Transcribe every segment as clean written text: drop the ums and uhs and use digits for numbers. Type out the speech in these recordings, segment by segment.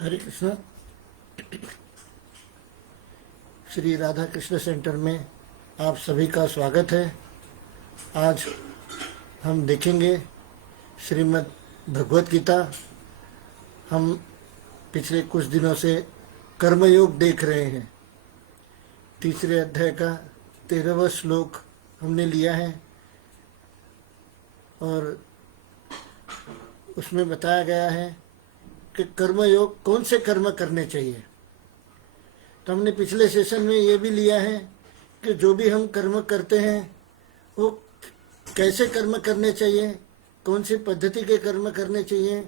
हरे Krishna. Shri Radha Krishna centre में आप सभी का स्वागत है। आज हम देखेंगे श्रीमद् भगवत गीता। हम पिछले कुछ दिनों से कर्मयोग देख रहे हैं। तीसरे अध्याय का 13वां श्लोक हमने लिया है और उसमें बताया गया है कि कर्मयोग कौन से कर्म करने चाहिए। तो हमने पिछले सेशन में ये भी लिया है कि जो भी हम कर्म करते हैं वो कैसे कर्म करने चाहिए, कौन सी पद्धति के कर्म करने चाहिए,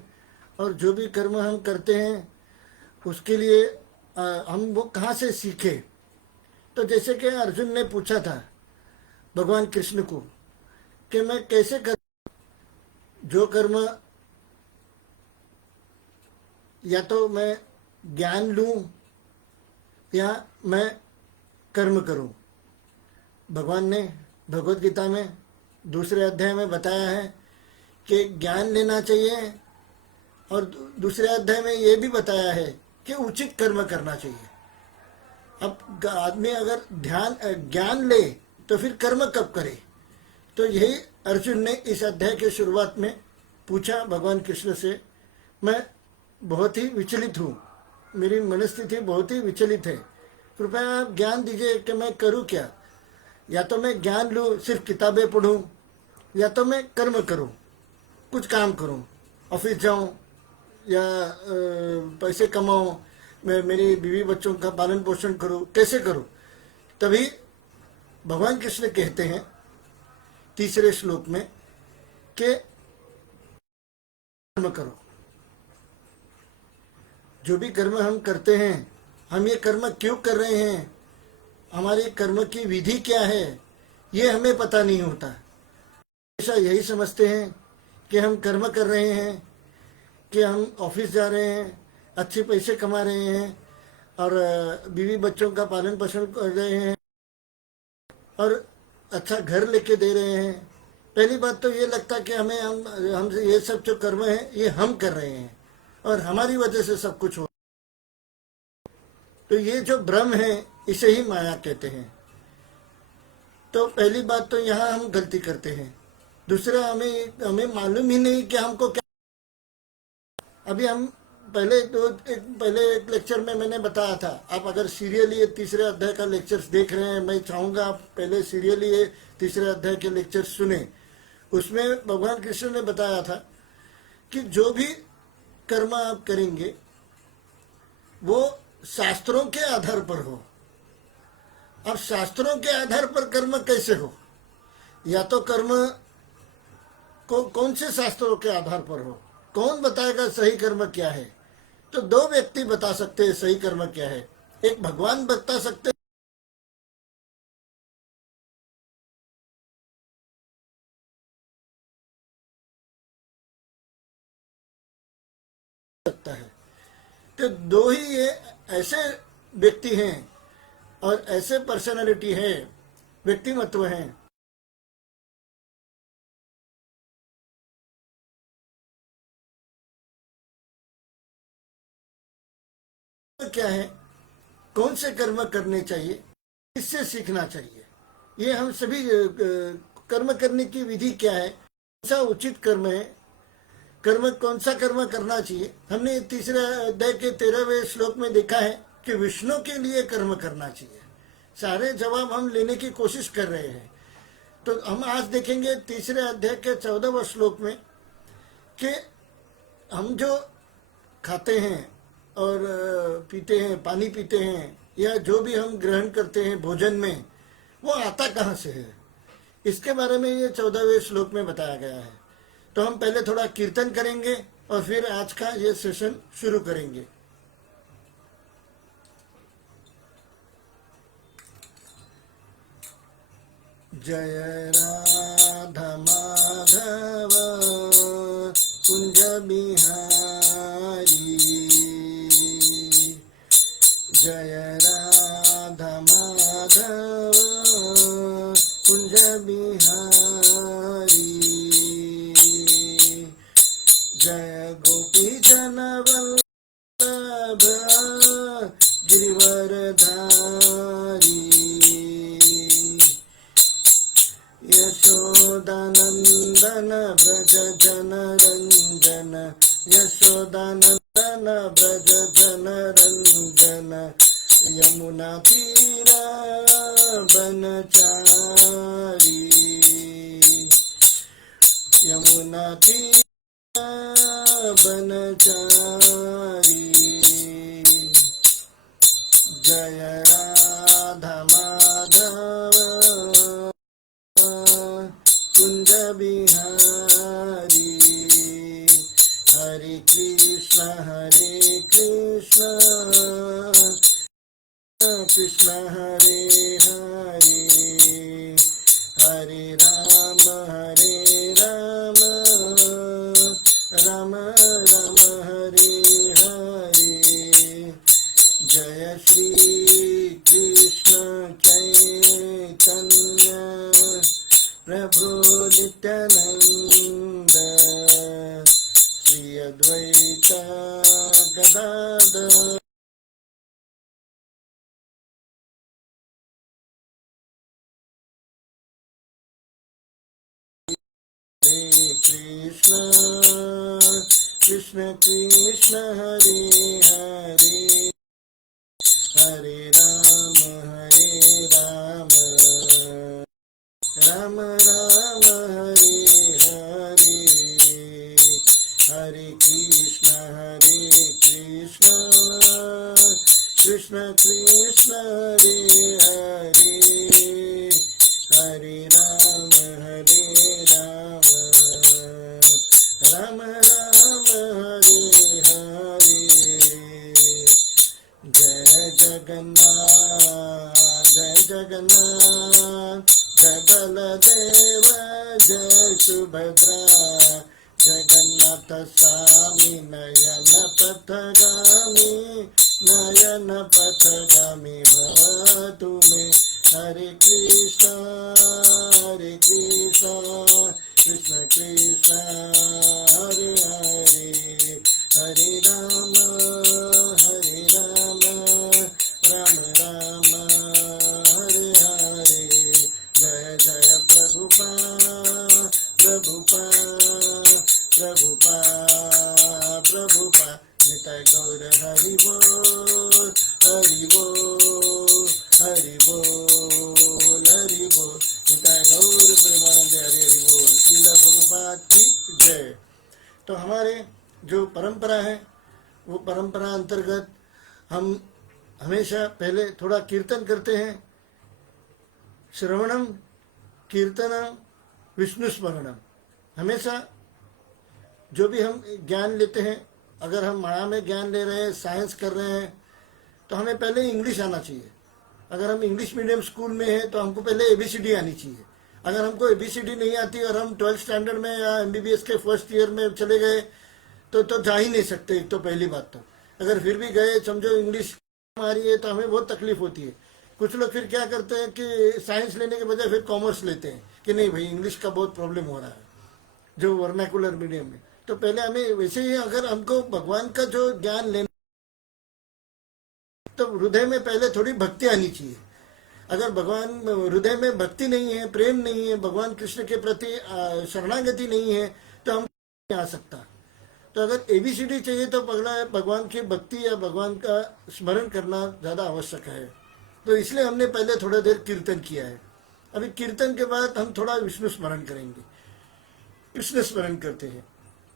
और जो भी कर्म हम करते हैं उसके लिए हम वो कहाँ से सीखे। तो जैसे कि अर्जुन ने पूछा था भगवान कृष्ण को कि मैं कैसे कर, जो कर्म या तो मैं ज्ञान लूँ या मैं कर्म करूं। भगवान ने भगवत गीता में दूसरे अध्याय में बताया है कि ज्ञान लेना चाहिए, और दूसरे अध्याय में ये भी बताया है कि उचित कर्म करना चाहिए। अब आदमी अगर ज्ञान ले तो फिर कर्म कब करे। तो यही अर्जुन ने इस अध्याय के शुरुआत में पूछा भगवान कृष्ण से। मैं बहुत ही विचलित हूँ, मेरी मनस्थिति बहुत ही विचलित है, कृपया आप ज्ञान दीजिए कि मैं करूं क्या। या तो मैं ज्ञान लूं, सिर्फ किताबें पढूं, या तो मैं कर्म करूं, कुछ काम करूं, ऑफिस जाऊं या पैसे कमाऊं, मैं मेरी बीवी बच्चों का पालन पोषण करूं, कैसे करूं। तभी भगवान कृष्ण कहते हैं तीसरे श्लोक में कि कर्म करो। जो भी कर्म हम करते हैं, हम ये कर्म क्यों कर रहे हैं, हमारे कर्म की विधि क्या है, ये हमें पता नहीं होता। हमेशा यही समझते हैं कि हम कर्म कर रहे हैं, कि हम ऑफिस जा रहे हैं, अच्छे पैसे कमा रहे हैं और बीवी बच्चों का पालन पोषण कर रहे हैं और अच्छा घर लेके दे रहे हैं। पहली बात तो ये लगता है कि हम ये सब जो कर्म है ये हम कर रहे हैं और हमारी वजह से सब कुछ हो। तो ये जो भ्रम है इसे ही माया कहते हैं। तो पहली बात तो यहाँ हम गलती करते हैं। दूसरा, हमें मालूम ही नहीं कि हमको क्या। अभी हम पहले एक लेक्चर में मैंने बताया था, आप अगर सीरियली ये तीसरे अध्याय का लेक्चर्स देख रहे हैं, मैं चाहूँगा आप पहले सीरियली ये तीसरे अध्याय के लेक्चर सुने। उसमें भगवान कृष्ण ने बताया था कि जो भी कर्म आप करेंगे वो शास्त्रों के आधार पर हो। अब शास्त्रों के आधार पर कर्म कैसे हो, या तो कर्म को कौन से शास्त्रों के आधार पर हो, कौन बताएगा सही कर्म क्या है। तो दो व्यक्ति बता सकते हैं सही कर्म क्या है। एक भगवान बता सकते सकता है। तो दो ही ये ऐसे व्यक्ति हैं और ऐसे पर्सनालिटी है, व्यक्तिमत्व हैं। क्या है, कौन से कर्म करने चाहिए, किससे सीखना चाहिए, ये हम सभी कर्म करने की विधि क्या है, कौन सा उचित कर्म है, कर्म कौन सा कर्म करना चाहिए। हमने तीसरे अध्याय के 13वें श्लोक में देखा है कि विष्णु के लिए कर्म करना चाहिए। सारे जवाब हम लेने की कोशिश कर रहे हैं। तो हम आज देखेंगे तीसरे अध्याय के 14वें श्लोक में कि हम जो खाते हैं और पीते हैं, पानी पीते हैं, या जो भी हम ग्रहण करते हैं भोजन में, वो आता कहाँ से है, इसके बारे में ये 14वें श्लोक में बताया गया है। तो हम पहले थोड़ा कीर्तन करेंगे और फिर आज का ये सेशन शुरू करेंगे। जय राधा माधव कुंज बिहारी, जय राधा माधव कुंज बिहारी, जय गोपी जन वल्लभ गिरिवरधारी यशोदानंदन व्रज जनरंजन यशोदानंदन व्रज जनरंजन यमुना तीरा बनचारी यमुना तीरा बनचारी जय राधा माधव कुंज बिहारी हरे कृष्ण कृष्ण हरे हरे हरे राम राम राम हरे हरे जय श्री कृष्ण चैतन्य प्रभु नित्यानंद श्री अद्वैत गदाधर कृष्ण कृष्ण कृष्ण हरे हरे हरे राम राम राम हरे हरे हरे कृष्ण कृष्ण कृष्ण हरे हरे हरे राम राम राम हरे हरे जय जगन्नाथ जय बलदेव जय सुभद्रा जगन्नाथ स्वामी नयन पथगामी भव तुमे हरे कृष्ण कृष्ण कृष्ण हरे हरे हरे राम राम राम हरे हरे जय जय प्रभुपा निताय गौर हरि बोल निताय गौर प्रेमानंद हरि बोल श्रीला प्रभुपाद की जय। तो हमारे जो परंपरा है वो परंपरा अंतर्गत हम हमेशा पहले थोड़ा कीर्तन करते हैं। श्रवणम कीर्तनम विष्णु स्मरणम। हमेशा जो भी हम ज्ञान लेते हैं, अगर हम महा में ज्ञान ले रहे हैं, साइंस कर रहे हैं, तो हमें पहले इंग्लिश आना चाहिए। अगर हम इंग्लिश मीडियम स्कूल में हैं तो हमको पहले ABCD आनी चाहिए। अगर हमको ABCD नहीं आती और हम 12th स्टैंडर्ड में या MBBS के फर्स्ट ईयर में चले गए तो जा ही नहीं सकते। एक तो पहली बात, तो अगर फिर भी गए, समझो इंग्लिश आ रही है तो हमें बहुत तकलीफ होती है। कुछ लोग फिर क्या करते हैं कि साइंस लेने के बजाय फिर कॉमर्स लेते हैं कि नहीं भाई इंग्लिश का बहुत प्रॉब्लम हो रहा है जो वर्नाकुलर मीडियम में। तो पहले हमें वैसे ही, अगर हमको भगवान का जो ज्ञान लेना तो हृदय में पहले थोड़ी भक्ति आनी चाहिए। अगर भगवान हृदय में भक्ति नहीं है, प्रेम नहीं है, भगवान कृष्ण के प्रति शरणागति नहीं है, तो हम नहीं आ सकता। तो अगर ABCD चाहिए तो पगला भगवान की भक्ति या भगवान का स्मरण करना ज़्यादा आवश्यक है। तो इसलिए हमने पहले थोड़ा देर कीर्तन किया है। अभी कीर्तन के बाद हम थोड़ा विष्णु स्मरण करेंगे। कृष्ण स्मरण करते हैं।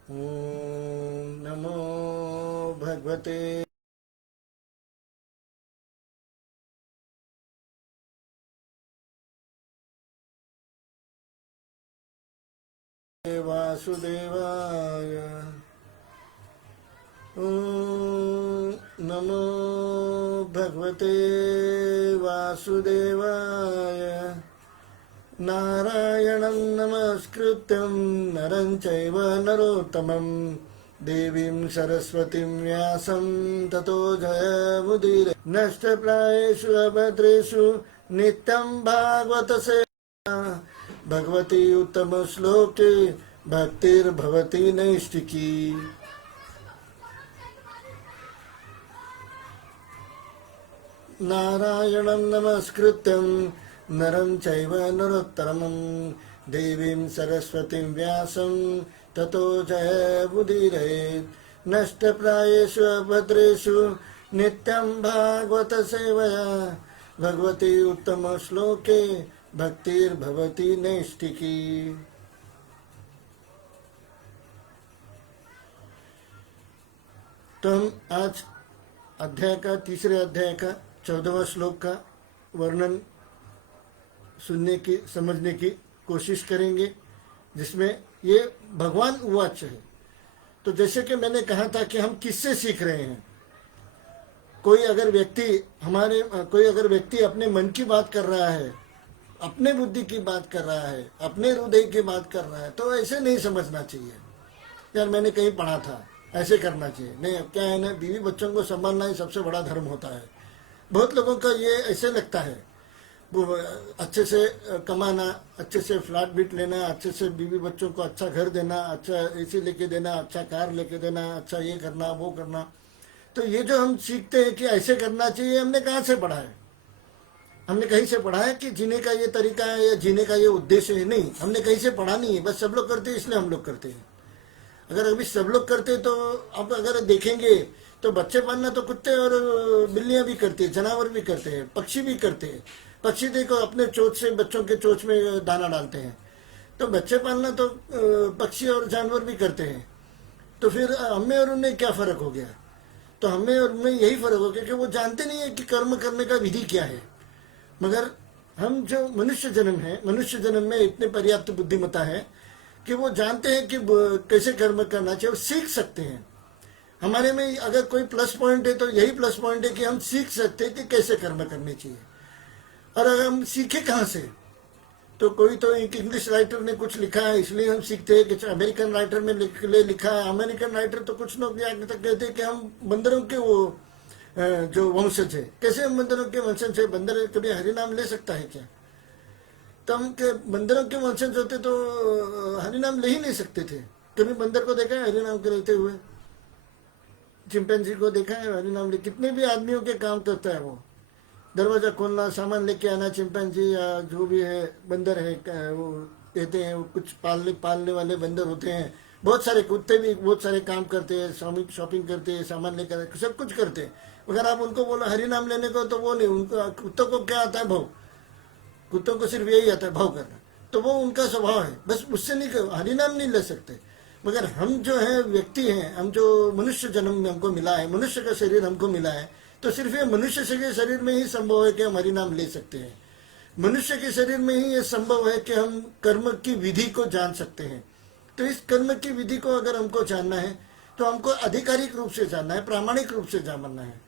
ओम नमो भगवते वासुदेवाय। ओम नमो भगवते वासुदेवाय। नारायणं नमस्कृत्यं नरं चैव नरोत्तमं देवीं सरस्वतीं व्यासं ततो जयमुदीरये। नष्टप्रायेषु अभद्रेषु नित्यं भागवत सेवा भगवती उत्तम श्लोके भक्तिर्भवती नैष्टिकी। नारायणं नमस्कृत्यं नरं चैव नरोत्तमं देवीं सरस्वतीं व्यासं ततो जयमुदीरयेत्। नष्टप्रायेषु अभद्रेषु नित्यं भागवत सेवया भगवती उत्तम श्लोके भक्तिर्भवती नैष्टिकी। तो हम आज अध्याय का तीसरे अध्याय का 14वां श्लोक का वर्णन सुनने की समझने की कोशिश करेंगे, जिसमें ये भगवान उवाच है। तो जैसे कि मैंने कहा था कि हम किससे सीख रहे हैं। कोई अगर व्यक्ति अपने मन की बात कर रहा है, अपने बुद्धि की बात कर रहा है, अपने हृदय की बात कर रहा है, तो ऐसे नहीं समझना चाहिए। यार मैंने कहीं पढ़ा था ऐसे करना चाहिए, नहीं। क्या है ना, बीवी बच्चों को संभालना ही सबसे बड़ा धर्म होता है। बहुत लोगों का ये ऐसे लगता है, वो अच्छे से कमाना, अच्छे से फ्लैट बीट लेना, अच्छे से बीवी बच्चों को अच्छा घर देना, अच्छा एसी लेके देना, अच्छा कार लेके देना, अच्छा ये करना वो करना। तो ये जो हम सीखते हैं कि ऐसे करना चाहिए, हमने कहाँ से पढ़ा है? हमने कहीं से पढ़ा है कि जीने का ये तरीका है या जीने का ये उद्देश्य है? नहीं, हमने कहीं से पढ़ा नहीं है। बस सब लोग करते हैं इसलिए हम लोग करते हैं। अगर अभी सब लोग करते तो अब अगर देखेंगे तो बच्चे पालना तो कुत्ते और बिल्लियां भी करती है, जानवर भी करते हैं, पक्षी भी करते हैं। पक्षी देखो अपने चोंच से बच्चों के चोंच में दाना डालते हैं। तो बच्चे पालना तो पक्षी और जानवर भी करते हैं। तो फिर हमें और उनमें क्या फर्क हो गया? तो हमें और उनमें यही फर्क हो गया कि वो जानते नहीं है कि कर्म करने का विधि क्या है। मगर हम जो मनुष्य जन्म है, मनुष्य जन्म में इतने पर्याप्त बुद्धिमत्ता है कि वो जानते हैं कि कैसे कर्म करना चाहिए और सीख सकते हैं। हमारे में अगर कोई प्लस पॉइंट है तो यही प्लस पॉइंट है कि हम सीख सकते हैं कि कैसे कर्म करने चाहिए। और अगर हम सीखे कहाँ से? तो कोई तो एक इंग्लिश राइटर ने कुछ लिखा है इसलिए हम सीखते हैं कि अमेरिकन राइटर ने लिखा है। अमेरिकन राइटर तो कुछ लोग आगे तक कहते हैं कि हम बंदरों के वो जो वंशज है। कैसे हम बंदरों के वंशज है? बंदर कभी हरिनाम ले सकता है क्या? तो हम के बंदरों के वंशज होते तो हरिनाम ले ही नहीं सकते थे। कभी बंदर को देखा है हरिनाम के लेते हुए? चिंपैंजी को देखा है हरिनाम ले? कितने भी आदमियों के काम करता है वो। दरवाजा खोलना, सामान लेके आना, चिंपैंजी या जो भी है बंदर है वो कहते हैं। वो कुछ पालने वाले बंदर होते हैं। बहुत सारे कुत्ते भी बहुत सारे काम करते हैं, शॉपिंग करते हैं, सामान लेकर सब कुछ करते हैं। अगर आप उनको बोलो हरिनाम लेने को तो वो नहीं। उनको कुत्तों को क्या आता है? भाव। कुत्तों को सिर्फ यही आता है भाव करना। तो वो उनका स्वभाव है, बस उससे नहीं हरिनाम नहीं ले सकते। मगर हम जो है व्यक्ति हैं, हम जो मनुष्य जन्म में हमको मिला है, मनुष्य का शरीर हमको मिला है, तो सिर्फ ये मनुष्य के शरीर में ही संभव है कि हम हरिनाम ले सकते हैं। मनुष्य के शरीर में ही ये संभव है कि हम कर्म की विधि को जान सकते हैं। तो इस कर्म की विधि को अगर हमको जानना है तो हमको आधिकारिक रूप से जानना है, प्रामाणिक रूप से जानना है।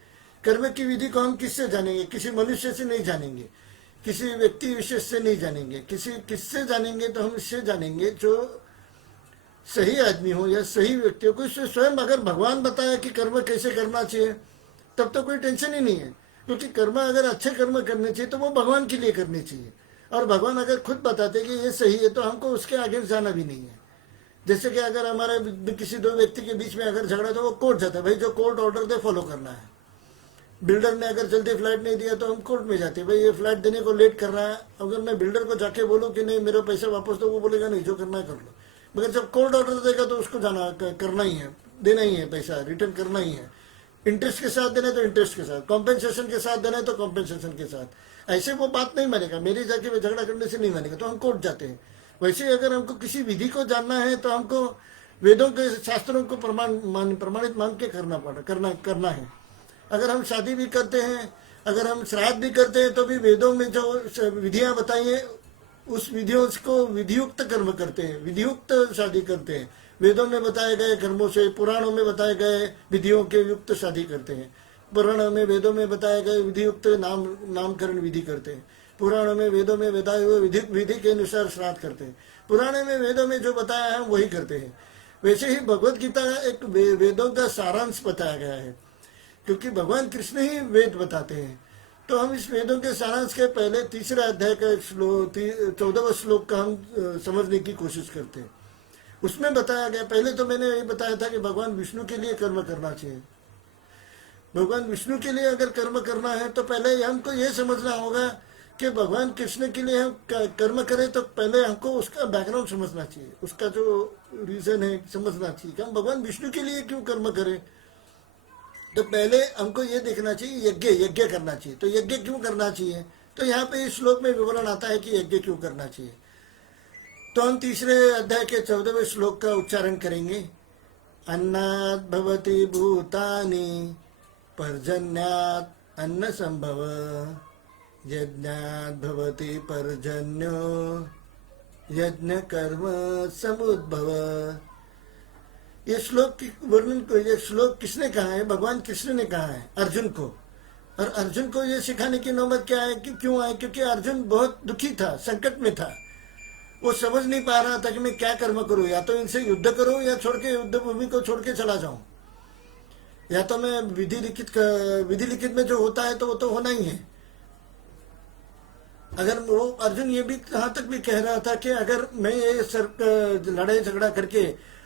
कर्म की विधि को हम किससे जानेंगे? किसी मनुष्य से नहीं जानेंगे, किसी व्यक्ति विशेष से नहीं जानेंगे। किससे जानेंगे? तो हम इससे जानेंगे जो सही आदमी हो या सही व्यक्ति हो। कोई स्वयं अगर भगवान बताया कि कर्म कैसे करना चाहिए तब तो कोई टेंशन ही नहीं है, क्योंकि कर्म अगर अच्छे कर्म करने चाहिए तो वो भगवान के लिए करने चाहिए। और भगवान अगर खुद बताते कि ये सही है तो हमको उसके आगे जाना भी नहीं है। जैसे कि अगर हमारे किसी दो व्यक्ति के बीच में अगर झगड़ा तो वो कोर्ट जाता है, भाई जो कोर्ट ऑर्डर दे फॉलो करना है। बिल्डर ने अगर जल्दी फ्लैट नहीं दिया तो हम कोर्ट में जाते हैं, भाई ये फ्लैट देने को लेट कर रहा है। अगर मैं बिल्डर को जाके बोलूँ कि नहीं मेरे पैसे वापस दो, वो बोलेगा नहीं जो करना है कर लो। मगर जब कोर्ट ऑर्डर देगा तो उसको जाना करना ही है, देना ही है, पैसा रिटर्न करना ही है। इंटरेस्ट के साथ देना है तो इंटरेस्ट के साथ, कॉम्पेंसेशन के साथ देना है तो कॉम्पेंसेशन के साथ। ऐसे वो बात नहीं मानेगा, मेरी जाके झगड़ा करने से नहीं मानेगा, तो हम कोर्ट जाते हैं। वैसे अगर हमको किसी विधि को जानना है तो हमको वेदों के शास्त्रों को प्रमाणित मान के करना है। अगर हम शादी भी करते हैं, अगर हम श्राद्ध भी करते हैं तो भी वेदों में जो विधियां बताई हैं उस विधियों को विधियुक्त कर्म करते हैं, विधियुक्त शादी करते हैं। वेदों में बताए गए कर्मों से, पुराणों में बताए गए विधियों के युक्त शादी करते हैं। पुराणों में वेदों में बताए गए विधियुक्त नामकरण विधि करते हैं। पुराणों में वेदों में बताए हुए विधि के अनुसार श्राद्ध करते हैं। पुराने में वेदों में जो बताया है वही करते हैं। वैसे ही भगवत गीता एक वेदों का सारांश बताया गया है, क्योंकि भगवान कृष्ण ही वेद बताते हैं। तो हम इस वेदों के सारांश के पहले तीसरे अध्याय का 14वां श्लोक का हम समझने की कोशिश करते हैं। उसमें बताया गया, पहले तो मैंने यही बताया था कि भगवान विष्णु के लिए कर्म करना चाहिए। भगवान विष्णु के लिए अगर कर्म करना है तो पहले हमको ये समझना होगा कि भगवान कृष्ण के लिए हम कर्म करें तो पहले हमको उसका बैकग्राउंड समझना चाहिए, उसका जो रीजन है समझना चाहिए कि हम भगवान विष्णु के लिए क्यों कर्म करें। तो पहले हमको ये देखना चाहिए यज्ञ यज्ञ करना चाहिए, तो यज्ञ क्यों करना चाहिए, तो यहाँ पे इस श्लोक में विवरण आता है कि यज्ञ क्यों करना चाहिए। तो हम तीसरे अध्याय के 14वें श्लोक का उच्चारण करेंगे। अन्नात् भवति भूतानि पर्जन्यात् अन्न संभव, यज्ञात् भवति पर्जन्यो यज्ञ कर्म समुद्भव। ये श्लोक की वर्णन को, ये श्लोक किसने कहा है, भगवान कृष्ण ने कहा है अर्जुन को। और अर्जुन को ये सिखाने की नौबत क्या है कि क्यों आए, क्योंकि अर्जुन बहुत दुखी था, संकट में था। वो समझ नहीं पा रहा था कि मैं क्या कर्म करूं, या तो इनसे युद्ध करूं या छोड़ के युद्ध भूमि को छोड़ के चला जाऊं, या तो मैं विधि लिखित में जो होता है तो वो तो होना ही है। अगर वो अर्जुन ये भी यहाँ तक भी कह रहा था कि अगर मैं ये लड़ाई झगड़ा करके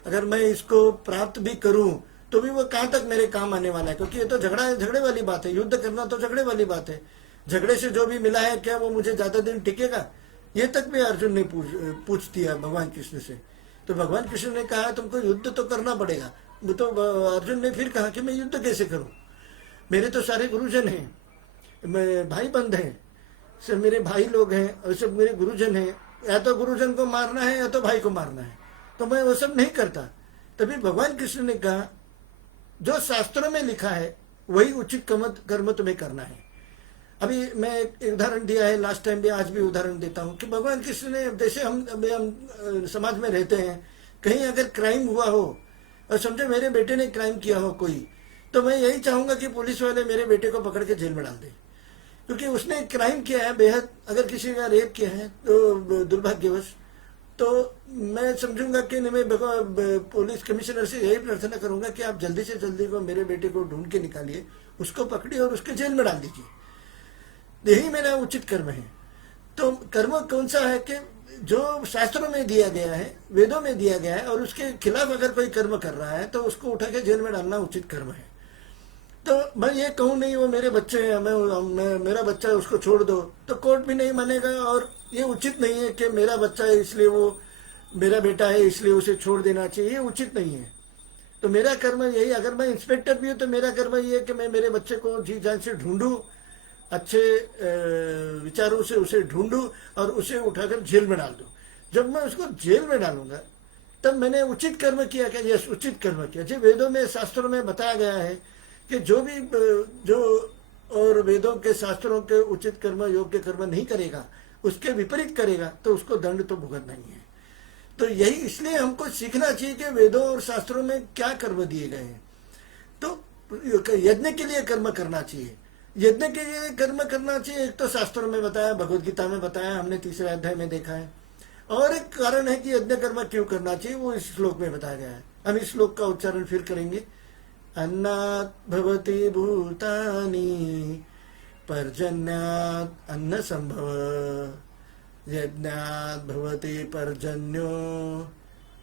अगर मैं इसको प्राप्त भी करूं तो भी वो कहाँ तक मेरे काम आने वाला है, क्योंकि ये तो झगड़े वाली बात है, युद्ध करना तो झगड़े वाली बात है। झगड़े से जो भी मिला है क्या वो मुझे ज्यादा दिन टिकेगा, ये तक भी अर्जुन ने पूछ दिया भगवान कृष्ण से। तो भगवान कृष्ण ने कहा तुमको युद्ध तो करना पड़ेगा। तो अर्जुन ने फिर कहा कि मैं युद्ध कैसे करूं, मेरे तो सारे गुरुजन हैं, भाई बंद हैं, सब मेरे भाई लोग हैं और सब मेरे गुरुजन हैं, या तो गुरुजन को मारना है या तो भाई को मारना है, तो मैं वो सब नहीं करता। तभी भगवान कृष्ण ने कहा जो शास्त्रों में लिखा है वही उचित कर्म तुम्हें करना है। अभी मैं एक उदाहरण दिया है लास्ट टाइम भी, आज भी उदाहरण देता हूँ कि भगवान कृष्ण ने, जैसे हम समाज में रहते हैं, कहीं अगर क्राइम हुआ हो और समझो मेरे बेटे ने क्राइम किया हो कोई, तो मैं यही चाहूंगा कि पुलिस वाले मेरे बेटे को पकड़ के जेल में डाल दे, क्योंकि उसने क्राइम किया है बेहद। अगर किसी का रेप किया है तो दुर्भाग्यवश, तो मैं समझूंगा कि मैं पुलिस कमिश्नर से यही प्रार्थना करूंगा कि आप जल्दी से जल्दी को मेरे बेटे को ढूंढ के निकालिए, उसको पकड़िए और उसके जेल में डाल दीजिए, यही मेरा उचित कर्म है। तो कर्म कौन सा है कि जो शास्त्रों में दिया गया है, वेदों में दिया गया है, और उसके खिलाफ अगर कोई कर्म कर रहा है तो उसको उठा के जेल में डालना उचित कर्म है। तो मैं ये कहूँ नहीं वो मेरे बच्चे हैं, मेरा बच्चा है उसको छोड़ दो, तो कोर्ट भी नहीं मानेगा। और ये उचित नहीं है कि मेरा बच्चा है इसलिए वो मेरा बेटा है इसलिए उसे छोड़ देना चाहिए, ये उचित नहीं है। तो मेरा कर्म यही, अगर मैं इंस्पेक्टर भी हूँ तो मेरा कर्म ये है कि मैं मेरे बच्चे को जी जान से ढूंढूं, अच्छे विचारों से उसे ढूंढूं और उसे उठाकर जेल में डाल दूं। जब मैं उसको जेल में डालूंगा तब मैंने उचित कर्म किया। क्या? यस, उचित कर्म किया। जो वेदों में शास्त्रों में बताया गया है कि जो भी जो और वेदों के शास्त्रों के उचित कर्म योग्य कर्म नहीं करेगा, उसके विपरीत करेगा, तो उसको दंड तो भुगतना ही है। तो यही इसलिए हमको सीखना चाहिए कि वेदों और शास्त्रों में क्या कर्म दिए गए हैं। तो यज्ञ के लिए कर्म करना चाहिए, यज्ञ के लिए कर्म करना चाहिए। एक तो शास्त्रों में बताया, भगवत गीता में बताया, हमने तीसरे अध्याय में देखा है। और एक कारण है कि यज्ञ कर्म क्यों करना चाहिए, वो इस श्लोक में बताया गया है। हम इस श्लोक का उच्चारण फिर करेंगे। अन्नात् भवति भूतानि पर्जन्यात् अन्न संभव, यज्ञात् भवति पर्जन्यो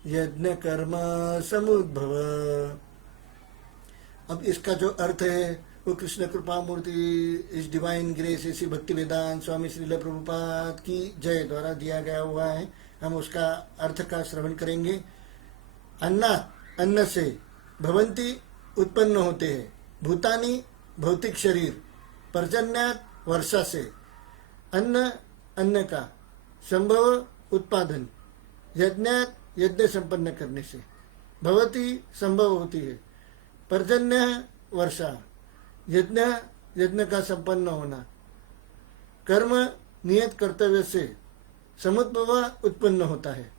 यज्ञ कर्म समुद्भव। अब इसका जो अर्थ है वो कृष्ण कृपा मूर्ति इस डिवाइन ग्रेस ऐसी भक्ति वेदांत स्वामी श्रील प्रभुपाद की जय द्वारा दिया गया हुआ है। हम उसका अर्थ का श्रवण करेंगे। अन्ना, अन्न से, भवंती उत्पन्न होते हैं, भूतानी भौतिक शरीर, पर्जन्यात वर्षा से, अन्न अन्न का, संभव उत्पादन, यज्ञात यज्ञ संपन्न करने से, भवती संभव होती है, पर्जन्य वर्षा, यज्ञ यज्ञ का संपन्न होना, कर्म नियत कर्तव्य से, समुद्भव उत्पन्न होता है।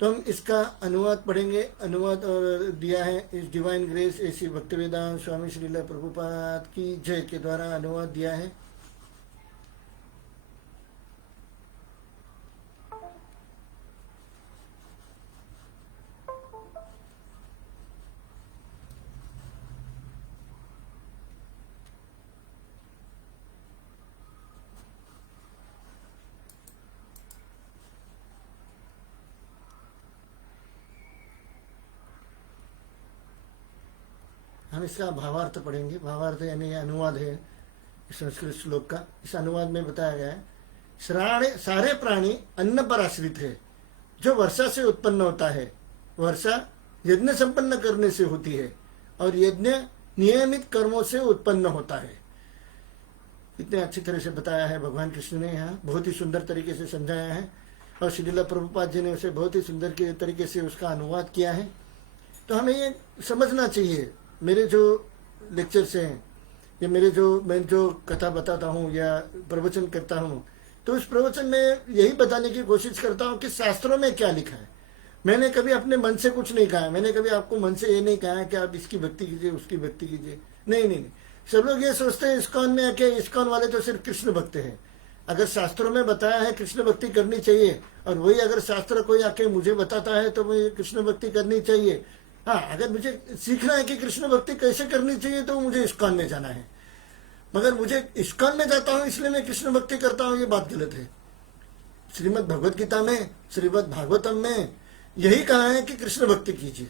तो हम इसका अनुवाद पढ़ेंगे। अनुवाद और दिया है इस डिवाइन ग्रेस ऐसी भक्तिवेदांत स्वामी श्रील प्रभुपाद की जय के द्वारा अनुवाद दिया है। हम इसका भावार्थ पढ़ेंगे। भावार्थ यानी अनुवाद है संस्कृत श्लोक का। इस अनुवाद में बताया गया है सारे प्राणी अन्न पर आश्रित है जो वर्षा से उत्पन्न होता है। वर्षा यज्ञ संपन्न करने से होती है और यज्ञ नियमित कर्मों से उत्पन्न होता है। इतने अच्छी तरह से बताया है भगवान कृष्ण ने, यहाँ बहुत ही सुंदर तरीके से समझाया है और श्रील प्रभुपाद जी ने उसे बहुत ही सुंदर तरीके से उसका अनुवाद किया है। तो हमें ये समझना चाहिए, मेरे जो लेक्चर्स हैं या मैं जो कथा बताता हूँ या प्रवचन करता हूँ, तो उस प्रवचन में यही बताने की कोशिश करता हूँ कि शास्त्रों में क्या लिखा है। मैंने कभी अपने मन से कुछ नहीं कहा। मैंने कभी आपको मन से ये नहीं कहा कि आप इसकी भक्ति कीजिए, उसकी भक्ति कीजिए। नहीं। सब लोग ये सोचते हैं इस्कॉन में आके इस्कॉन वाले तो सिर्फ कृष्ण भक्त हैं। अगर शास्त्रों में बताया है कृष्ण भक्ति करनी चाहिए और वही अगर शास्त्र कोई आके मुझे बताता है तो मुझे कृष्ण भक्ति करनी चाहिए। हाँ, अगर मुझे सीखना है कि कृष्ण भक्ति कैसे करनी चाहिए तो मुझे इस्कॉन में जाना है। मगर मुझे इस्कॉन में जाता हूँ इसलिए मैं कृष्ण भक्ति करता हूँ, ये बात गलत है। श्रीमद् भगवद गीता में, श्रीमद् भागवतम में यही कहा है कि कृष्ण भक्ति कीजिए।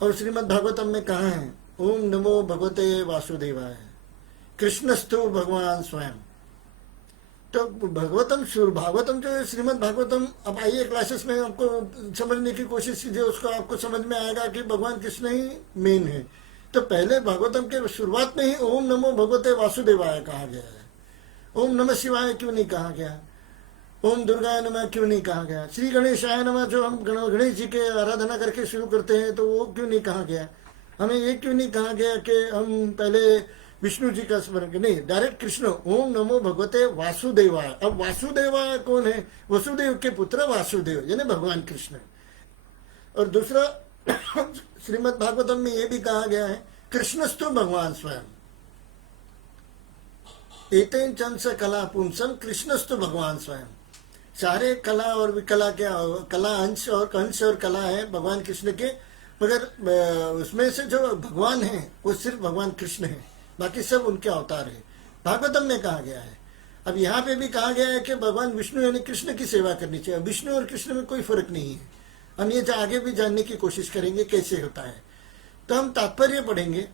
और श्रीमद् भागवतम में कहा है ओम नमो भगवते वासुदेवाय, कृष्णस्तु भगवान स्वयं। तो भागवतम जो है श्रीमद् भागवतम, अब आइए क्लासेस में आपको समझने की कोशिश कीजिए, उसको आपको समझ में आएगा कि भगवान कृष्ण ही मेन है। तो पहले भागवतम के शुरुआत में ही ओम नमो भगवते वासुदेवाय कहा गया है। ओम नमः शिवाय क्यों नहीं कहा गया? ओम दुर्गाय नमः क्यों नहीं कहा गया? श्री गणेशाय नमः जो हम गणेश जी के आराधना करके शुरू करते हैं तो वो क्यों नहीं कहा गया? हमें ये क्यों नहीं कहा गया कि हम पहले विष्णु जी का स्मरण करें? नहीं, डायरेक्ट कृष्ण ओम नमो भगवते वासुदेवाय। अब वासुदेवाय कौन है? वसुदेव के पुत्र वासुदेव यानी भगवान कृष्ण। और दूसरा श्रीमद् भागवतम में ये भी कहा गया है कृष्णस्तु भगवान स्वयं, एतेन चंस कला पुंसम कृष्णस्तु भगवान स्वयं। सारे कला और विकला के कला अंश और कला है भगवान कृष्ण के, मगर उसमें से जो भगवान है वो सिर्फ भगवान कृष्ण है, बाकी सब उनके अवतार है। भागवतम में कहा गया है। अब यहाँ पे भी कहा गया है कि भगवान विष्णु यानी कृष्ण की सेवा करनी चाहिए। विष्णु और कृष्ण में कोई फर्क नहीं है। हम ये आगे भी जानने की कोशिश करेंगे कैसे होता है। तो हम तात्पर्य पढ़ेंगे।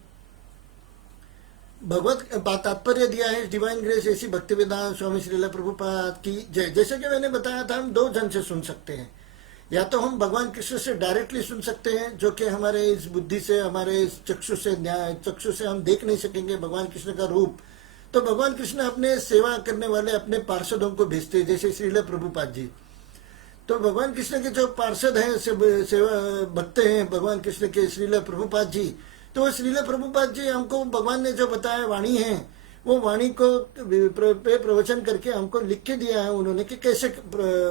भगवत तात्पर्य दिया है डिवाइन ग्रेस ऐसी भक्ति वेदांत स्वामी श्रील प्रभुपाद की जय। जैसे कि मैंने बताया था, हम दो ढंग से सुन सकते हैं। या तो हम भगवान कृष्ण से डायरेक्टली सुन सकते हैं, जो कि हमारे इस बुद्धि से, हमारे इस चक्षु से हम देख नहीं सकेंगे भगवान कृष्ण का रूप। तो भगवान कृष्ण अपने सेवा करने वाले अपने पार्षदों को भेजते हैं, जैसे श्रील प्रभुपाद जी। तो भगवान कृष्ण के जो पार्षद हैं, सेवा भक्त हैं भगवान कृष्ण के श्रील प्रभुपाद जी, तो श्रील प्रभुपाद जी हमको भगवान ने जो बताया वाणी है, वो वाणी को प्रवचन करके हमको लिख के दिया है उन्होंने कि कैसे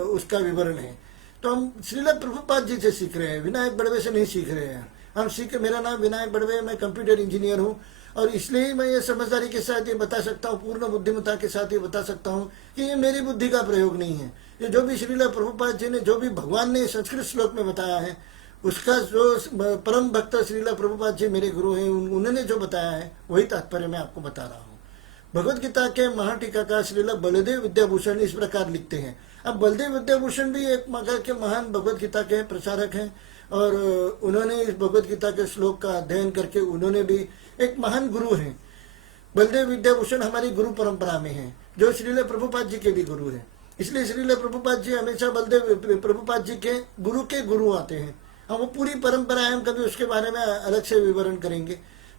उसका विवरण है। तो हम श्रील प्रभुपाद जी से सीख रहे हैं, विनायक बड़वे से नहीं सीख रहे हैं। हम मेरा नाम विनायक बड़वे, मैं कंप्यूटर इंजीनियर हूँ और इसलिए ही मैं ये समझदारी के साथ ये बता सकता हूँ, पूर्ण बुद्धिमत्ता के साथ ये बता सकता हूँ कि ये मेरी बुद्धि का प्रयोग नहीं है। ये जो भी श्रील प्रभुपाद जी ने, जो भी भगवान ने संस्कृत श्लोक में बताया है, उसका जो परम भक्त श्रील प्रभुपाद जी मेरे गुरु हैं, उन्होंने जो बताया है वही तात्पर्य मैं आपको बता रहा हूँ। भगवद गीता के महाटीकाकार श्रील बलदेव विद्याभूषण इस प्रकार लिखते हैं। अब बलदेव विद्याभूषण भी एक मगर के महान भगवद गीता के प्रचारक हैं और उन्होंने इस भगवद गीता के श्लोक का अध्ययन करके उन्होंने भी एक महान गुरु हैं। बलदेव विद्याभूषण हमारी गुरु परंपरा में है, जो श्रील प्रभुपाद जी के भी गुरु हैं। इसलिए श्रील प्रभुपाद जी हमेशा बलदेव प्रभुपाद जी के गुरु आते हैं। हम वो पूरी परंपरा है, हम कभी उसके बारे में अलग से विवरण करेंगे।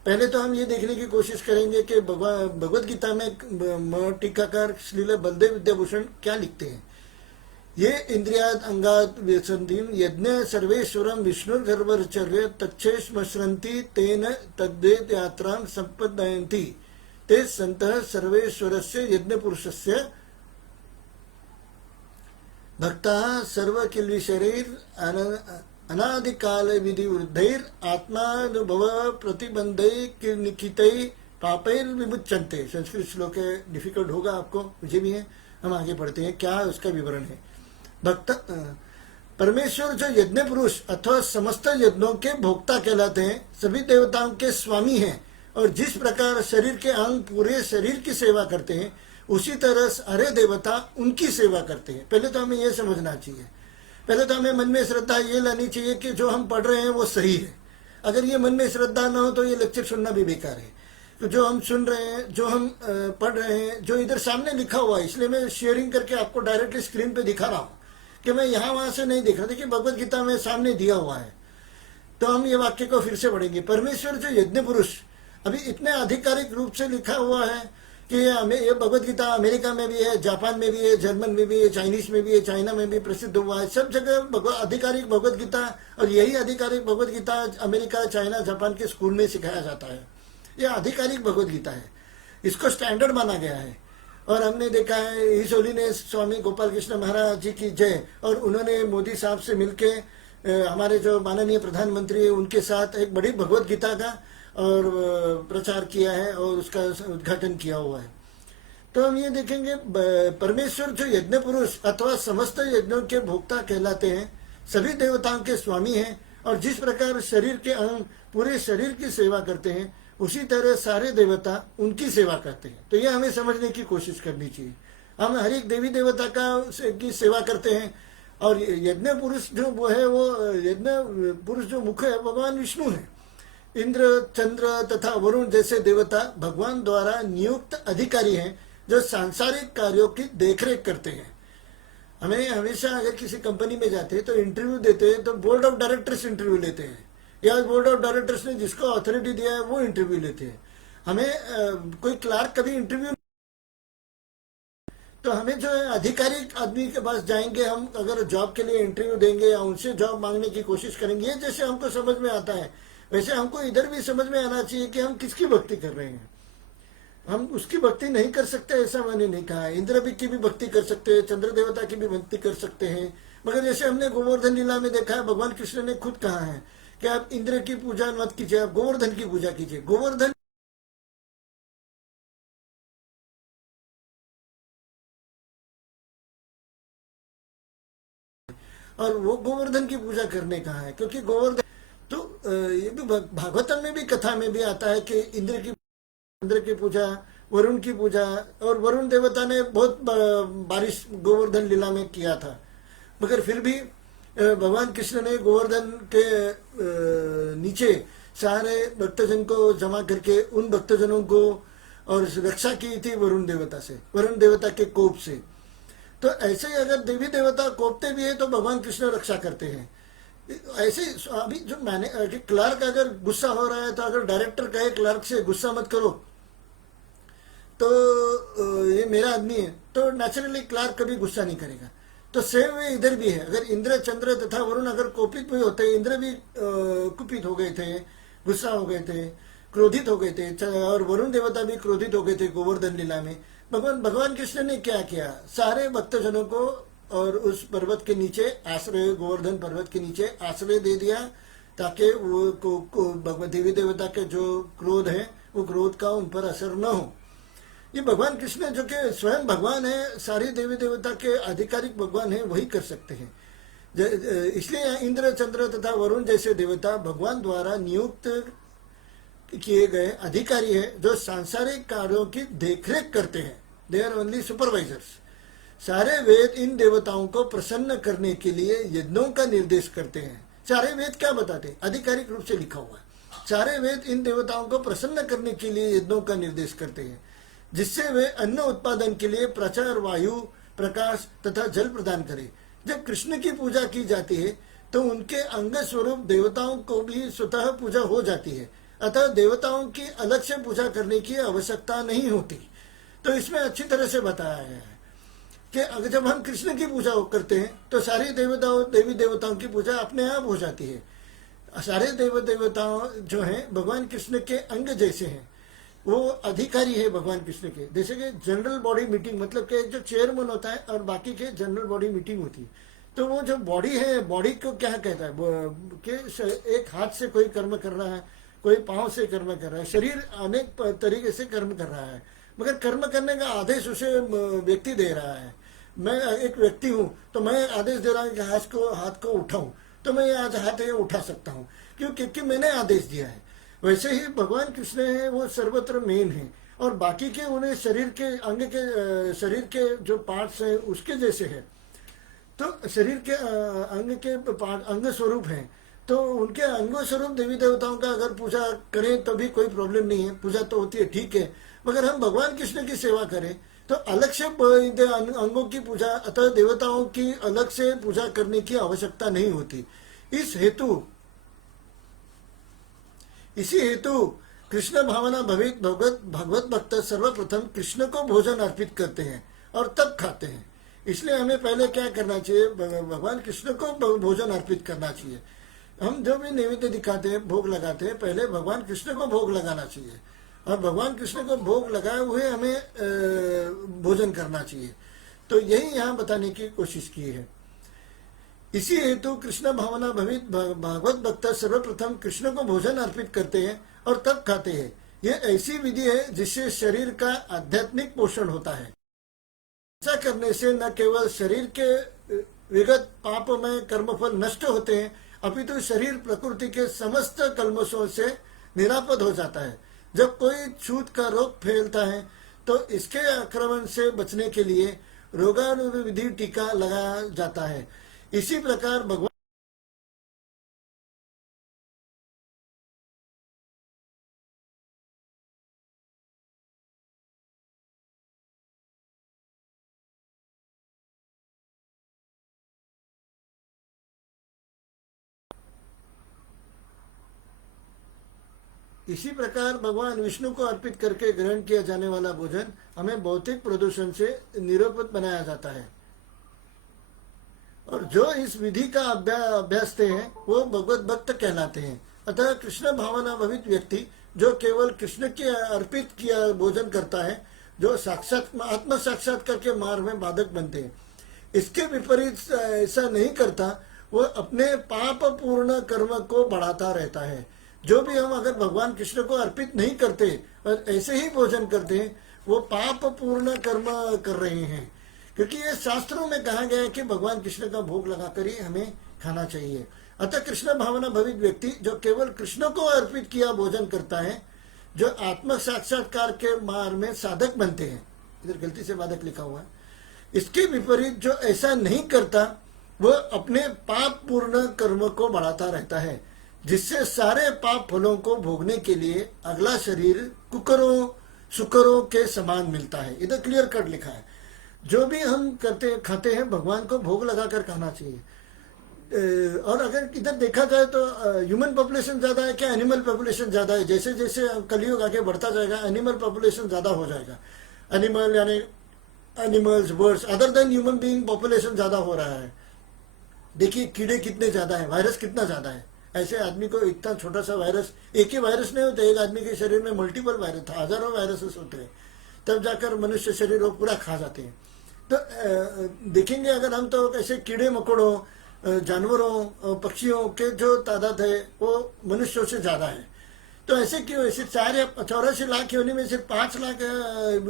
पहले तो हम ये देखने की कोशिश करेंगे कि भगवद गीता में टीकाकार श्रील बलदेव विद्याभूषण क्या लिखते हैं। ये इंद्रियात अंगात व्यसंतीम यज्ञ सर्वेश्वरम विष्णुर्गर्भचर्य तच्छेष्मश्रंति तेन तद्वेद यात्रां संपदयन्ति ते संतः सर्वेश्वरस्य यज्ञ पुरुषस्य भक्ताः सर्वकिल्वी शरीर अनादिकाल विधि वृद्धैर आत्मानुभव प्रतिबंधै निखितै पापैर विमुच्यन्ते। संस्कृत श्लोक है, डिफिकल्ट होगा आपको, मुझे भी है। हम आगे पढ़ते हैं क्या उसका विवरण है। भक्त परमेश्वर जो यज्ञ पुरुष अथवा समस्त यज्ञों के भोक्ता कहलाते हैं, सभी देवताओं के स्वामी हैं और जिस प्रकार शरीर के अंग पूरे शरीर की सेवा करते हैं, उसी तरह सारे देवता उनकी सेवा करते हैं। पहले तो हमें यह समझना चाहिए, पहले तो हमें मन में श्रद्धा ये लानी चाहिए कि जो हम पढ़ रहे हैं वो सही है। अगर ये मन में श्रद्धा ना हो तो ये लेक्चर सुनना भी बेकार है। तो जो हम सुन रहे हैं, जो हम पढ़ रहे हैं, जो इधर सामने लिखा हुआ है, इसलिए मैं शेयरिंग करके आपको डायरेक्टली स्क्रीन पे दिखा रहा हूँ कि मैं यहाँ वहाँ से नहीं दिख रहा। देखिए भगवत गीता में सामने दिया हुआ है। तो हम ये वाक्य को फिर से पढ़ेंगे। परमेश्वर जो यज्ञ पुरुष, अभी इतने आधिकारिक रूप से लिखा हुआ है कि ये भगवत गीता अमेरिका में भी है, जापान में भी है, जर्मन में भी है, चाइनीज में भी है, चाइना में भी प्रसिद्ध हुआ है। सब जगह आधिकारिक भगवत गीता, और यही आधिकारिक Bhagavad Gita America, China, Japan के स्कूल में सिखाया जाता है। यह आधिकारिक भगवत गीता है, इसको स्टैंडर्ड माना गया है। और हमने देखा है इस होली ने स्वामी गोपाल कृष्ण महाराज जी की जय, और उन्होंने मोदी साहब से मिलके हमारे जो माननीय प्रधानमंत्री है उनके साथ एक बड़ी भगवत गीता का और प्रचार किया है और उसका उद्घाटन किया हुआ है। तो हम ये देखेंगे परमेश्वर जो यज्ञ पुरुष अथवा समस्त यज्ञों के भोक्ता कहलाते हैं, सभी देवताओं के स्वामी हैं, और जिस प्रकार शरीर के अंग पूरे शरीर की सेवा करते हैं उसी तरह सारे देवता उनकी सेवा करते हैं। तो ये हमें समझने की कोशिश करनी चाहिए। हम हर एक देवी देवता की सेवा करते हैं, और यज्ञ पुरुष जो वो है, वो यज्ञ पुरुष जो मुख्य है भगवान विष्णु है। इंद्र, चंद्र तथा वरुण जैसे देवता भगवान द्वारा नियुक्त अधिकारी हैं जो सांसारिक कार्यों की देखरेख करते हैं। हमें हमेशा अगर किसी कंपनी में जाते हैं तो इंटरव्यू देते हैं तो बोर्ड ऑफ डायरेक्टर्स इंटरव्यू लेते हैं, या बोर्ड ऑफ डायरेक्टर्स ने जिसको अथॉरिटी दिया है वो इंटरव्यू लेते हैं। हमें कोई क्लार्क कभी इंटरव्यू, तो हमें जो है आधिकारिक आदमी के पास जाएंगे, हम अगर जॉब के लिए इंटरव्यू देंगे या उनसे जॉब मांगने की कोशिश करेंगे, ये जैसे हमको समझ में आता है वैसे हमको इधर भी समझ में आना चाहिए कि हम किसकी भक्ति कर रहे हैं। हम उसकी भक्ति नहीं कर सकते ऐसा मैंने नहीं कहा है। इंद्र भी की भी भक्ति कर सकते हैं, चंद्र देवता की भी भक्ति कर सकते हैं, मगर जैसे हमने गोवर्धन लीला में देखा है, भगवान कृष्ण ने खुद कहा है कि आप इंद्र की पूजा मत कीजिए, आप गोवर्धन की पूजा कीजिए। गोवर्धन और वो गोवर्धन की पूजा करने कहा है, क्योंकि गोवर्धन तो ये भी भागवतम में भी कथा में भी आता है कि इंद्र की पूजा, वरुण की पूजा, और वरुण देवता ने बहुत बारिश गोवर्धन लीला में किया था। मगर फिर भी भगवान कृष्ण ने गोवर्धन के नीचे सारे भक्तजन को जमा करके उन भक्तजनों को और रक्षा की थी वरुण देवता से, वरुण देवता के कोप से। तो ऐसे ही अगर देवी देवता कोपते भी है तो भगवान कृष्ण रक्षा करते हैं। ऐसे अभी जो मैंने क्लर्क अगर गुस्सा हो रहा है तो अगर डायरेक्टर कहे क्लर्क से गुस्सा मत करो, तो ये मेरा आदमी है, तो नेचुरली क्लर्क कभी गुस्सा नहीं करेगा। तो सेम वे इधर भी है। अगर इंद्र, चंद्र तथा वरुण अगर कोपित भी होते, इंद्र भी कुपित हो गए थे, गुस्सा हो गए थे, क्रोधित हो गए थे, और वरुण देवता भी क्रोधित हो गए थे गोवर्धन लीला में, भगवान कृष्ण ने क्या किया, सारे भक्तजनों को और उस पर्वत के नीचे आश्रय, गोवर्धन पर्वत के नीचे आश्रय दे दिया, ताकि वो देवी देवता के जो क्रोध है वो क्रोध का उन पर असर न हो। ये भगवान कृष्ण जो कि स्वयं भगवान है, सारी देवी देवता के आधिकारिक भगवान है, वही कर सकते हैं। इसलिए इंद्र, चंद्र तथा वरुण जैसे देवता भगवान द्वारा नियुक्त किए गए अधिकारी है जो सांसारिक कार्यों की देखरेख करते हैं। They are only supervisors. सारे वेद इन देवताओं को प्रसन्न करने के लिए यज्ञों का निर्देश करते हैं। सारे वेद क्या बताते हैं? आधिकारिक रूप से लिखा हुआ है। सारे वेद इन देवताओं को प्रसन्न करने के लिए यज्ञों का निर्देश करते हैं, जिससे वे अन्न उत्पादन के लिए प्रचार, वायु, प्रकाश तथा जल प्रदान करें। जब कृष्ण की पूजा की जाती है तो उनके अंग स्वरूप देवताओं को भी स्वतः पूजा हो जाती है, अतः देवताओं की अलग से पूजा करने की आवश्यकता नहीं होती। तो इसमें अच्छी तरह से बताया गया है कि अगर जब हम कृष्ण की पूजा करते हैं तो सारी देवी देवताओं की पूजा अपने आप हो जाती है। सारे देवताओं जो हैं भगवान कृष्ण के अंग जैसे हैं, वो अधिकारी है भगवान कृष्ण के। जैसे कि जनरल बॉडी मीटिंग, मतलब कि जो चेयरमैन होता है और बाकी के जनरल बॉडी मीटिंग होती है, तो वो जो बॉडी है, बॉडी को क्या कहता है कि एक हाथ से कोई कर्म कर रहा है, कोई पांव से कर्म कर रहा है, शरीर अनेक तरीके से कर्म कर रहा है, मगर कर्म करने का आदेश उसे व्यक्ति दे रहा है। मैं एक व्यक्ति हूँ तो मैं आदेश दे रहा हूँ कि हाथ को उठाऊं, तो मैं आज हाथ ये उठा सकता हूँ क्योंकि मैंने आदेश दिया है। वैसे ही भगवान कृष्ण है, वो सर्वत्र मेन है, और बाकी के उन्हें शरीर के जो पार्ट्स हैं उसके जैसे है। तो शरीर के अंग स्वरूप हैं, तो उनके अंगों स्वरूप देवी देवताओं का अगर पूजा करें तो भी कोई प्रॉब्लम नहीं है, पूजा तो होती है, ठीक है। मगर हम भगवान कृष्ण की सेवा करें तो अलग से अंगों की पूजा अथवा देवताओं की अलग से पूजा करने की आवश्यकता नहीं होती। इस हेतु इसी हेतु कृष्ण भावना भवित भगवत भगवत भक्त सर्वप्रथम कृष्ण को भोजन अर्पित करते हैं और तब खाते हैं। इसलिए हमें पहले क्या करना चाहिए, भगवान कृष्ण को भोजन अर्पित करना चाहिए। हम जो भी नैवेद्य दिखाते हैं, भोग लगाते हैं, पहले भगवान कृष्ण को भोग लगाना चाहिए और भगवान कृष्ण को भोग लगाए हुए हमें भोजन करना चाहिए। तो यही यहाँ बताने की कोशिश की है। इसी हेतु कृष्ण भावना भवित भागवत भक्त सर्वप्रथम कृष्ण को भोजन अर्पित करते हैं और तब खाते हैं। यह ऐसी विधि है जिससे शरीर का आध्यात्मिक पोषण होता है। ऐसा करने से न केवल शरीर के विगत पापमय कर्मफल नष्ट होते हैं, अपितु शरीर प्रकृति के समस्त कल्मशों से निरापद हो जाता है। जब कोई छूत का रोग फैलता है तो इसके आक्रमण से बचने के लिए रोगाणुविधि टीका लगाया जाता है। इसी प्रकार भगवान इसी प्रकार भगवान विष्णु को अर्पित करके ग्रहण किया जाने वाला भोजन हमें भौतिक प्रदूषण से निरापद बनाया जाता है। और जो इस विधि का अभ्यासते हैं वो भगवत भक्त कहलाते हैं। अतः कृष्ण भावना भवित व्यक्ति जो केवल कृष्ण के अर्पित किया भोजन करता है, जो साक्षात आत्म साक्षात्कार के मार्ग में बाधक बनते हैं। इसके विपरीत ऐसा नहीं करता, वो अपने पाप पूर्ण कर्म को बढ़ाता रहता है। जो भी हम अगर भगवान कृष्ण को अर्पित नहीं करते और ऐसे ही भोजन करते हैं, वो पाप पूर्ण कर्म कर रहे हैं। क्योंकि ये शास्त्रों में कहा गया है कि भगवान कृष्ण का भोग लगाकर ही हमें खाना चाहिए। अतः कृष्ण भावना भवित व्यक्ति जो केवल कृष्ण को अर्पित किया भोजन करता है, जो आत्म साक्षात्कार के मार्ग में साधक बनते हैं। इधर गलती से बाधक लिखा हुआ है। इसके विपरीत जो ऐसा नहीं करता, वो अपने पाप पूर्ण कर्म को बढ़ाता रहता है, जिससे सारे पाप फलों को भोगने के लिए अगला शरीर कुकरों सुकरों के समान मिलता है। इधर क्लियर कट लिखा है। जो भी हम करते खाते हैं भगवान को भोग लगाकर खाना चाहिए। और अगर इधर देखा जाए तो ह्यूमन पॉपुलेशन ज़्यादा है क्या एनिमल पॉपुलेशन ज़्यादा है? जैसे जैसे कलयुग आगे बढ़ता जाएगा एनिमल पॉपुलेशन ज़्यादा हो जाएगा। एनिमल यानी animals, birds, other than human being population ज़्यादा हो रहा है। देखिए कीड़े कितने ज़्यादा है, वायरस कितना ज़्यादा है। ऐसे आदमी को इतना छोटा सा वायरस, एक ही वायरस नहीं होता, एक आदमी के शरीर में मल्टीपल वायरस, हजारों वायरसेस होते हैं, तब जाकर मनुष्य शरीर को पूरा खा जाते हैं। तो देखेंगे अगर हम तो ऐसे कीड़े मकोड़ों, जानवरों, पक्षियों के जो तादाद है वो मनुष्यों से ज़्यादा है। तो ऐसे क्यों? ऐसे 84 लाख योनि में सिर्फ 5 लाख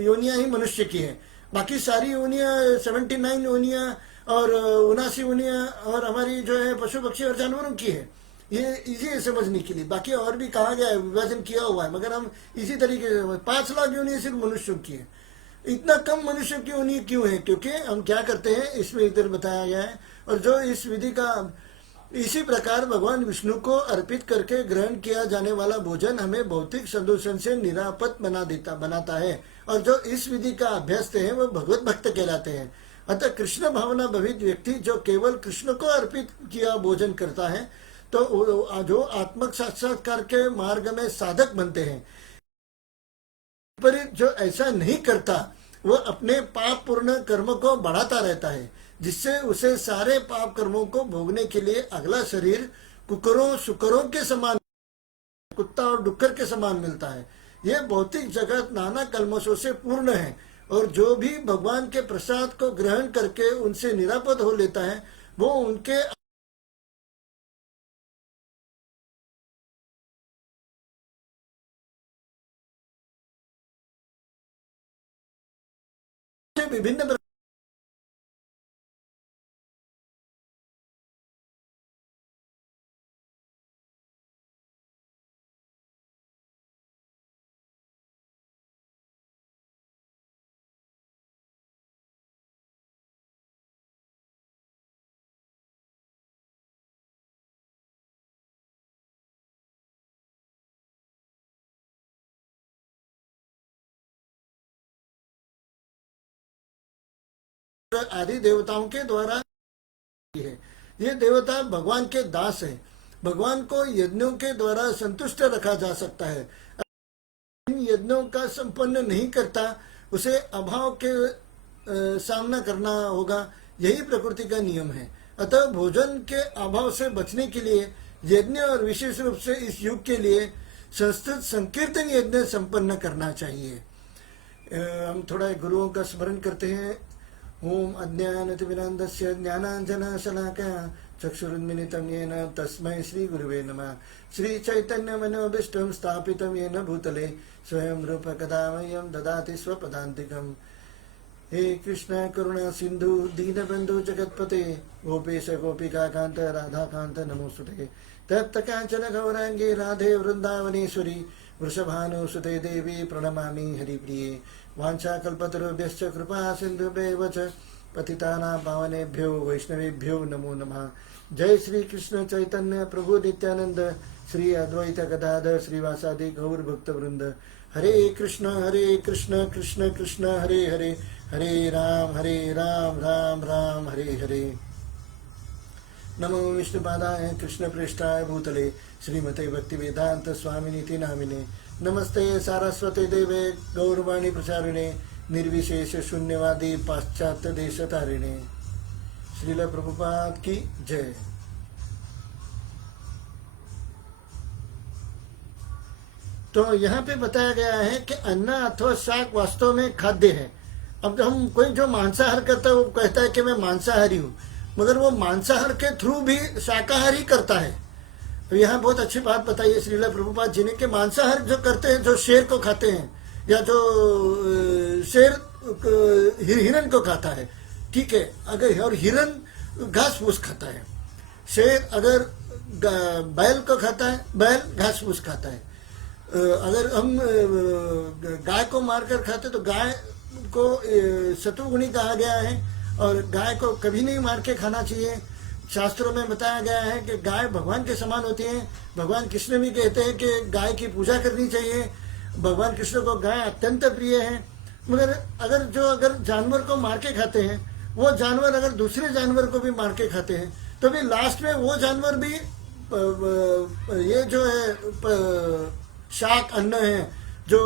योनियां ही मनुष्य की है। बाकी सारी योनियां 79 योनियां और 79 योनियां और हमारी जो है पशु पक्षी और जानवरों की है। ये इजी है समझने के लिए। बाकी और भी कहा गया है, विभाजन किया हुआ है, मगर हम इसी तरीके से 5 लाख योनियां सिर्फ मनुष्यों की है। इतना कम मनुष्य की योनि क्यों है? क्योंकि हम क्या करते हैं इसमें इधर बताया गया है। और जो इस विधि का इसी प्रकार भगवान विष्णु को अर्पित करके ग्रहण किया जाने वाला भोजन हमें भौतिक प्रदूषण से निरापद बनाता है। और जो इस विधि का अभ्यासते हैं वो भगवत भक्त कहलाते हैं। अतः कृष्ण भावना भवित व्यक्ति जो केवल कृष्ण को अर्पित किया भोजन करता है, तो जो आत्मक साक्षात्कार के मार्ग में साधक बनते हैं। पर जो ऐसा नहीं करता, वो अपने पाप पूर्ण कर्म को बढ़ाता रहता है, जिससे उसे सारे पाप कर्मों को भोगने के लिए अगला शरीर कुकरों सुकरों के समान, कुत्ता और डुक्कर के समान मिलता है। यह भौतिक जगत नाना कल्मशों से पूर्ण है और जो भी भगवान के प्रसाद को ग्रहण करके उनसे निरापद हो लेता है, वो उनके विभिन्न आदि देवताओं के द्वारा है। ये देवता भगवान के दास है। भगवान को यज्ञों के द्वारा संतुष्ट रखा जा सकता है। इन यज्ञों का संपन्न नहीं करता, उसे अभाव के सामना करना होगा। यही प्रकृति का नियम है। अतः भोजन के अभाव से बचने के लिए यज्ञ और विशेष रूप से इस युग के लिए संस्कृत संकीर्तन यज्ञ संपन्न करना चाहिए। हम थोड़ा गुरुओं का स्मरण करते हैं। ओम अज्ञानतिमिरान्धस्य ज्ञानाञ्जनशलाकया चक्षुरुन्मिलितं येन तस्मै श्री गुरुवे नमः। श्री चैतन्य मनोभीष्टं स्थापितं येन भूतले स्वयं रूप कदा मह्यं ददाति स्वपदान्तिकम्। हे कृष्ण करुणा सिंधु दीनबंधु जगतपते गोपेश गोपिका कांत राधा कांत नमोस्तुते। तप्त कांचन गौरांगी राधे वृंदावनेश्वरी वृषभानुसुते देवी प्रणमामि हरिप्रिये। वाञ्छाकल्पतरुभ्यश्च कृपा सिन्धुभ्येव च पतितानां पावनेभ्यो वैष्णवेभ्यो नमो नमः। जय श्री कृष्ण चैतन्य प्रभु नित्यानंद श्री अद्वैत गदाधर श्रीवासादि गौर भक्त वृंद। हरे कृष्ण कृष्ण कृष्ण हरे हरे, हरे राम राम राम हरे हरे। नमो विष्णुपादाय कृष्ण प्रेष्ठाय भूतले श्रीमते भक्ति वेदांत स्वामिनीति नामिने। नमस्ते सारस्वते देवे गौरवाणी प्रचारिणे निर्विशेष शून्यवादी पाश्चात्य देश तारिणे। श्रील प्रभुपाद की जय। तो यहाँ पे बताया गया है कि अन्न अथवा शाक वास्तव में खाद्य है। अब हम कोई जो मांसाहार करता है वो कहता है कि मैं मांसाहारी हूँ, मगर वो मांसाहार के थ्रू भी शाकाहारी करता है। तो यहाँ बहुत अच्छी बात बताई है श्रील प्रभुपाद जी ने कि मांसाहार जो करते हैं, जो शेर को खाते हैं या जो शेर हिरन को खाता है, ठीक है, अगर और हिरन घास फूस खाता है। शेर अगर बैल को खाता है, बैल घास फूस खाता है। अगर हम गाय को मारकर खाते तो गाय को शत्रुगुणी कहा गया है और गाय को कभी नहीं मार के खाना चाहिए। शास्त्रों में बताया गया है कि गाय भगवान के समान होती है। भगवान कृष्ण भी कहते हैं कि गाय की पूजा करनी चाहिए। भगवान कृष्ण को गाय अत्यंत प्रिय है। मगर अगर जानवर को मार के खाते हैं, वो जानवर अगर दूसरे जानवर को भी मार के खाते हैं तो भी लास्ट में वो जानवर भी ये जो है शाक अन्न है, जो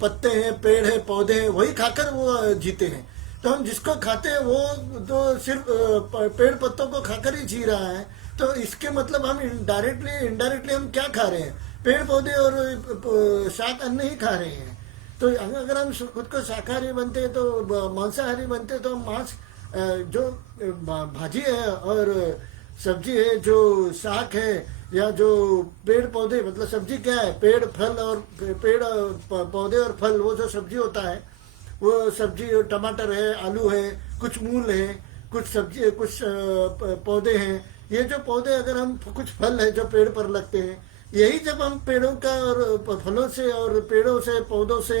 पत्ते हैं, पेड़ है, पौधे हैं, वही खाकर वो जीते हैं। तो हम जिसको खाते हैं वो तो सिर्फ पेड़ पत्तों को खाकर ही जी रहा है। तो इसके मतलब हम इनडायरेक्टली हम क्या खा रहे हैं? पेड़ पौधे और शाक अन्न ही खा रहे हैं। तो अगर हम खुद को शाकाहारी बनते हैं तो मांसाहारी बनते हैं तो मांस जो भाजी है और सब्जी है, जो शाक है या जो पेड़ पौधे, मतलब सब्जी क्या है? पेड़ फल और पेड़ पौधे और फल, वो जो सब्जी होता है वो सब्जी टमाटर है, आलू है, कुछ मूल है, कुछ सब्जी, कुछ पौधे हैं। ये जो पौधे, अगर हम कुछ फल है जो पेड़ पर लगते हैं, यही जब हम पेड़ों का और फलों से और पेड़ों से, पौधों से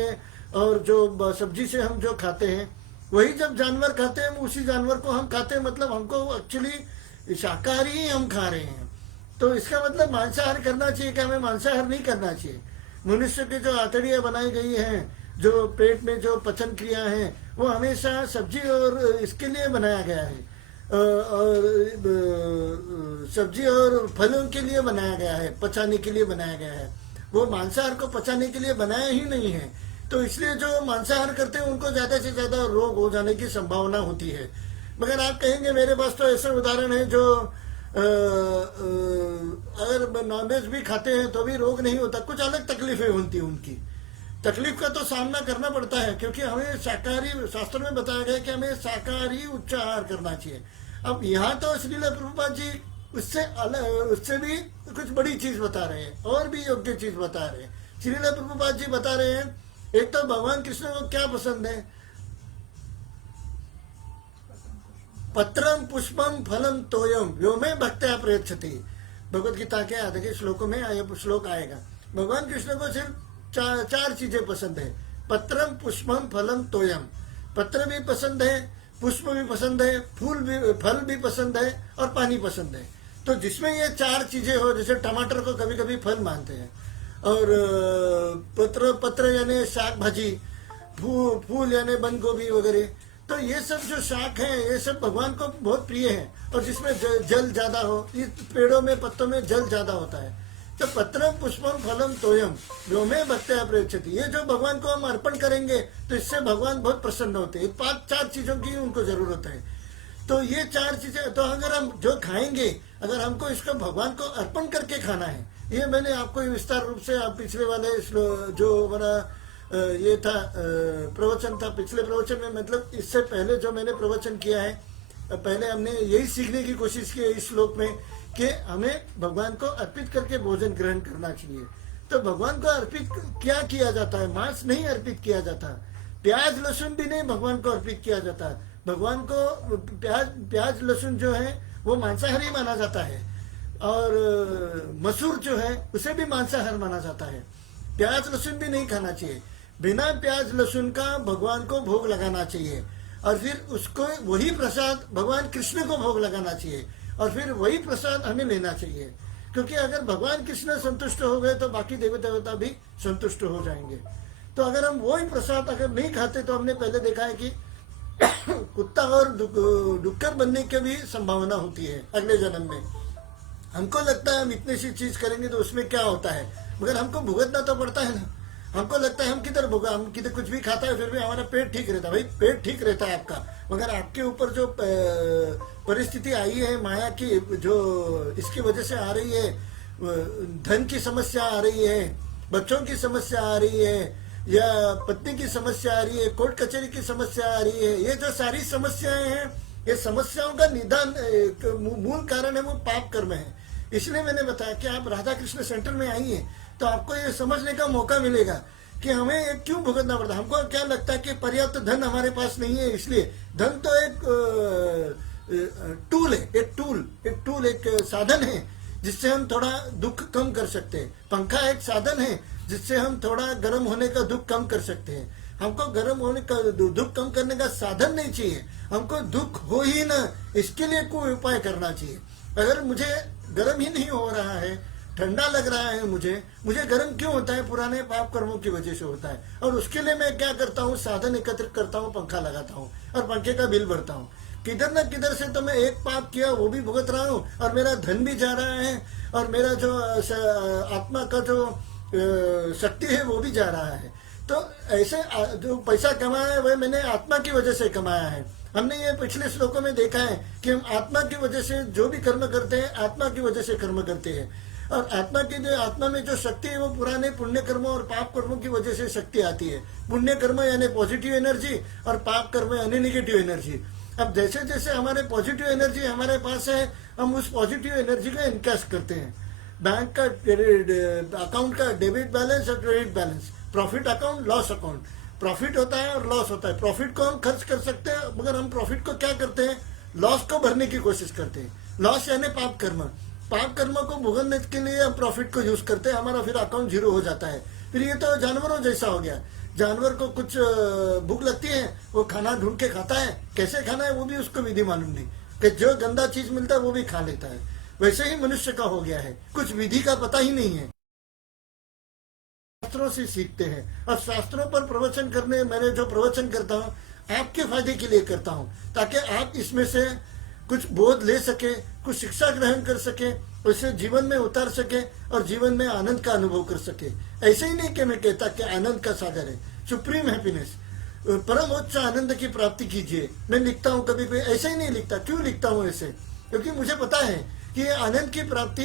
और जो सब्जी से हम जो खाते हैं, वही जब जानवर खाते हैं, उसी जानवर को हम खाते हैं। मतलब हमको एक्चुअली शाकाहारी ही हम खा रहे हैं। तो इसका मतलब मांसाहार करना चाहिए क्या? हमें मांसाहार नहीं करना चाहिए। मनुष्य की जो आंतड़ियां बनाई गई हैं, जो पेट में जो पचन क्रिया है, वो हमेशा सब्जी और इसके लिए बनाया गया है, और सब्जी और फलों के लिए बनाया गया है, पचाने के लिए बनाया गया है। वो मांसाहार को पचाने के लिए बनाया ही नहीं है। तो इसलिए जो मांसाहार करते हैं उनको ज्यादा से ज्यादा रोग हो जाने की संभावना होती है। मगर आप कहेंगे मेरे पास तो ऐसे उदाहरण है जो अगर नॉनवेज भी खाते हैं तो भी रोग नहीं होता, कुछ अलग तकलीफें होती हैं। उनकी तकलीफ का तो सामना करना पड़ता है, क्योंकि हमें शाकाहारी, शास्त्र में बताया गया कि हमें शाकाहारी उच्च आहार करना चाहिए। अब यहाँ तो श्रील प्रभुपाद जी उससे भी कुछ बड़ी चीज बता रहे हैं और भी योग्य चीज बता रहे हैं। श्रील प्रभुपाद जी बता रहे हैं, एक तो भगवान कृष्ण को क्या पसंद है? पत्रम पुष्पम फलम तोयम व्योमे भक्त्या प्रयच्छति। भगवत गीता के आगे के श्लोकों में यह श्लोक आएगा। भगवान कृष्ण को सिर्फ चार चीजें पसंद है। पत्रम पुष्पम फलम तोयम, पत्र भी पसंद है, पुष्प भी पसंद है, फल भी पसंद है और पानी पसंद है। तो जिसमें ये चार चीजें हो, जैसे टमाटर को कभी कभी फल मानते हैं, और पत्र यानी शाक भाजी, फूल यानी बंद गोभी वगैरह, तो ये सब जो शाक है ये सब भगवान को बहुत प्रिय है, और जिसमें जल ज्यादा हो, इस पेड़ों में पत्तों में जल ज्यादा होता है। तो पत्रम पुष्पम फलम तोयम व्योमे भक्त्या प्रयच्छति, ये जो भगवान को हम अर्पण करेंगे तो इससे भगवान बहुत प्रसन्न होते हैं। 5-4 चीजों की उनको जरूरत है। तो ये 4 चीजें, तो अगर हम जो खाएंगे, अगर हमको इसको भगवान को अर्पण करके खाना है, ये मैंने आपको विस्तार रूप से पिछले वाले जो हमारा ये था प्रवचन था, पिछले प्रवचन में, मतलब इससे पहले जो मैंने प्रवचन किया है, पहले हमने यही सीखने की कोशिश की है इस श्लोक में कि हमें भगवान को अर्पित करके भोजन ग्रहण करना चाहिए। तो भगवान को अर्पित क्या किया जाता है? मांस नहीं अर्पित किया जाता, प्याज लहसुन भी नहीं भगवान को अर्पित किया जाता। भगवान को प्याज लहसुन जो है वो मांसाहारी माना जाता है, और मसूर जो है उसे भी मांसाहार माना जाता है। प्याज लहसुन भी नहीं खाना चाहिए। बिना प्याज लहसुन का भगवान को भोग लगाना चाहिए, और फिर उसको वही प्रसाद भगवान कृष्ण को भोग लगाना चाहिए, और फिर वही प्रसाद हमें लेना चाहिए। क्योंकि अगर भगवान कृष्ण संतुष्ट हो गए तो बाकी देवी देवता भी संतुष्ट हो जाएंगे। तो अगर हम वही प्रसाद अगर नहीं खाते तो हमने पहले देखा है कि कुत्ता और डुक्कर बनने की भी संभावना होती है अगले जन्म में। हमको लगता है हम इतनी सी चीज करेंगे तो उसमें क्या होता है, मगर हमको भुगतना तो पड़ता है ना। हमको लगता है हम किधर कुछ भी खाता है फिर भी हमारा पेट ठीक रहता है। भाई पेट ठीक रहता है आपका, मगर आपके ऊपर जो परिस्थिति आई है माया की, जो इसकी वजह से आ रही है, धन की समस्या आ रही है, बच्चों की समस्या आ रही है, या पत्नी की समस्या आ रही है, कोर्ट कचहरी की समस्या आ रही है, ये जो सारी समस्याएं हैं, ये समस्याओं का निदान मूल कारण है वो पाप कर्म है। इसलिए मैंने बताया कि आप राधा कृष्ण सेंटर में आइए तो आपको ये समझने का मौका मिलेगा कि हमें ये क्यों भुगतना पड़ता है। हमको क्या लगता है कि पर्याप्त धन हमारे पास नहीं है, इसलिए धन तो एक टूल है, एक साधन है जिससे हम थोड़ा दुख कम कर सकते हैं। पंखा एक साधन है जिससे हम थोड़ा गर्म होने का दुख कम कर सकते हैं। हमको गर्म होने का दुख कम करने का साधन नहीं चाहिए, हमको दुख हो ही ना इसके लिए कोई उपाय करना चाहिए। अगर मुझे गर्म ही नहीं हो रहा है, ठंडा लग रहा है, मुझे गर्म क्यों होता है? पुराने पाप कर्मों की वजह से होता है। और उसके लिए मैं क्या करता हूँ, साधन एकत्रित करता हूँ, पंखा लगाता हूँ और पंखे का बिल भरता हूँ। किधर न किधर से तो मैं एक पाप किया वो भी भुगत रहा हूँ, और मेरा धन भी जा रहा है, और मेरा जो आत्मा का जो शक्ति है वो भी जा रहा है। तो ऐसे जो पैसा कमाया है वह मैंने आत्मा की वजह से कमाया है। हमने ये पिछले श्लोकों में देखा है कि हम आत्मा की वजह से जो भी कर्म करते हैं, आत्मा की वजह से कर्म करते हैं। और आत्मा में जो शक्ति है वो पुराने पुण्य कर्मों और पाप कर्मों की वजह से शक्ति आती है। पुण्य कर्म यानी पॉजिटिव एनर्जी, और पाप कर्म यानी निगेटिव एनर्जी। अब जैसे जैसे हमारे पॉजिटिव एनर्जी हमारे पास है, हम उस पॉजिटिव एनर्जी का इनकैश करते हैं। बैंक का अकाउंट का डेबिट बैलेंस और credit balance, profit account, loss account. Profit होता है और लॉस होता है। प्रॉफिट को हम खर्च कर सकते हैं, मगर हम प्रॉफिट को क्या करते हैं, लॉस को भरने की कोशिश करते हैं। लॉस यानी पाप कर्म। पाप कर्म को भुगतने के लिए हम प्रॉफिट को यूज करते हैं, हमारा फिर अकाउंट जीरो हो जाता है। फिर ये तो जानवरों जैसा हो गया। जानवर को कुछ भूख लगती है, वो खाना ढूंढ के खाता है, कैसे खाना है वो भी उसको विधि मालूम नहीं, कि जो गंदा चीज मिलता है वो भी खा लेता है। वैसे ही मनुष्य का हो गया है, कुछ विधि का पता ही नहीं है। शास्त्रों से सीखते हैं, और शास्त्रों पर प्रवचन करने, मैंने जो प्रवचन करता हूँ आपके फायदे के लिए करता हूँ, ताकि आप इसमें से कुछ बोध ले सके, कुछ शिक्षा ग्रहण कर सके, उसे जीवन में उतार सके और जीवन में आनंद का अनुभव कर सके। ऐसे ही नहीं कि मैं कहता कि आनंद का सागर है, सुप्रीम हैप्पीनेस, परमोच्च आनंद की प्राप्ति कीजिए। मैं लिखता हूँ कभी भी ऐसे ही नहीं लिखता। क्यों लिखता हूँ ऐसे? क्योंकि मुझे पता है कि ये आनंद की प्राप्ति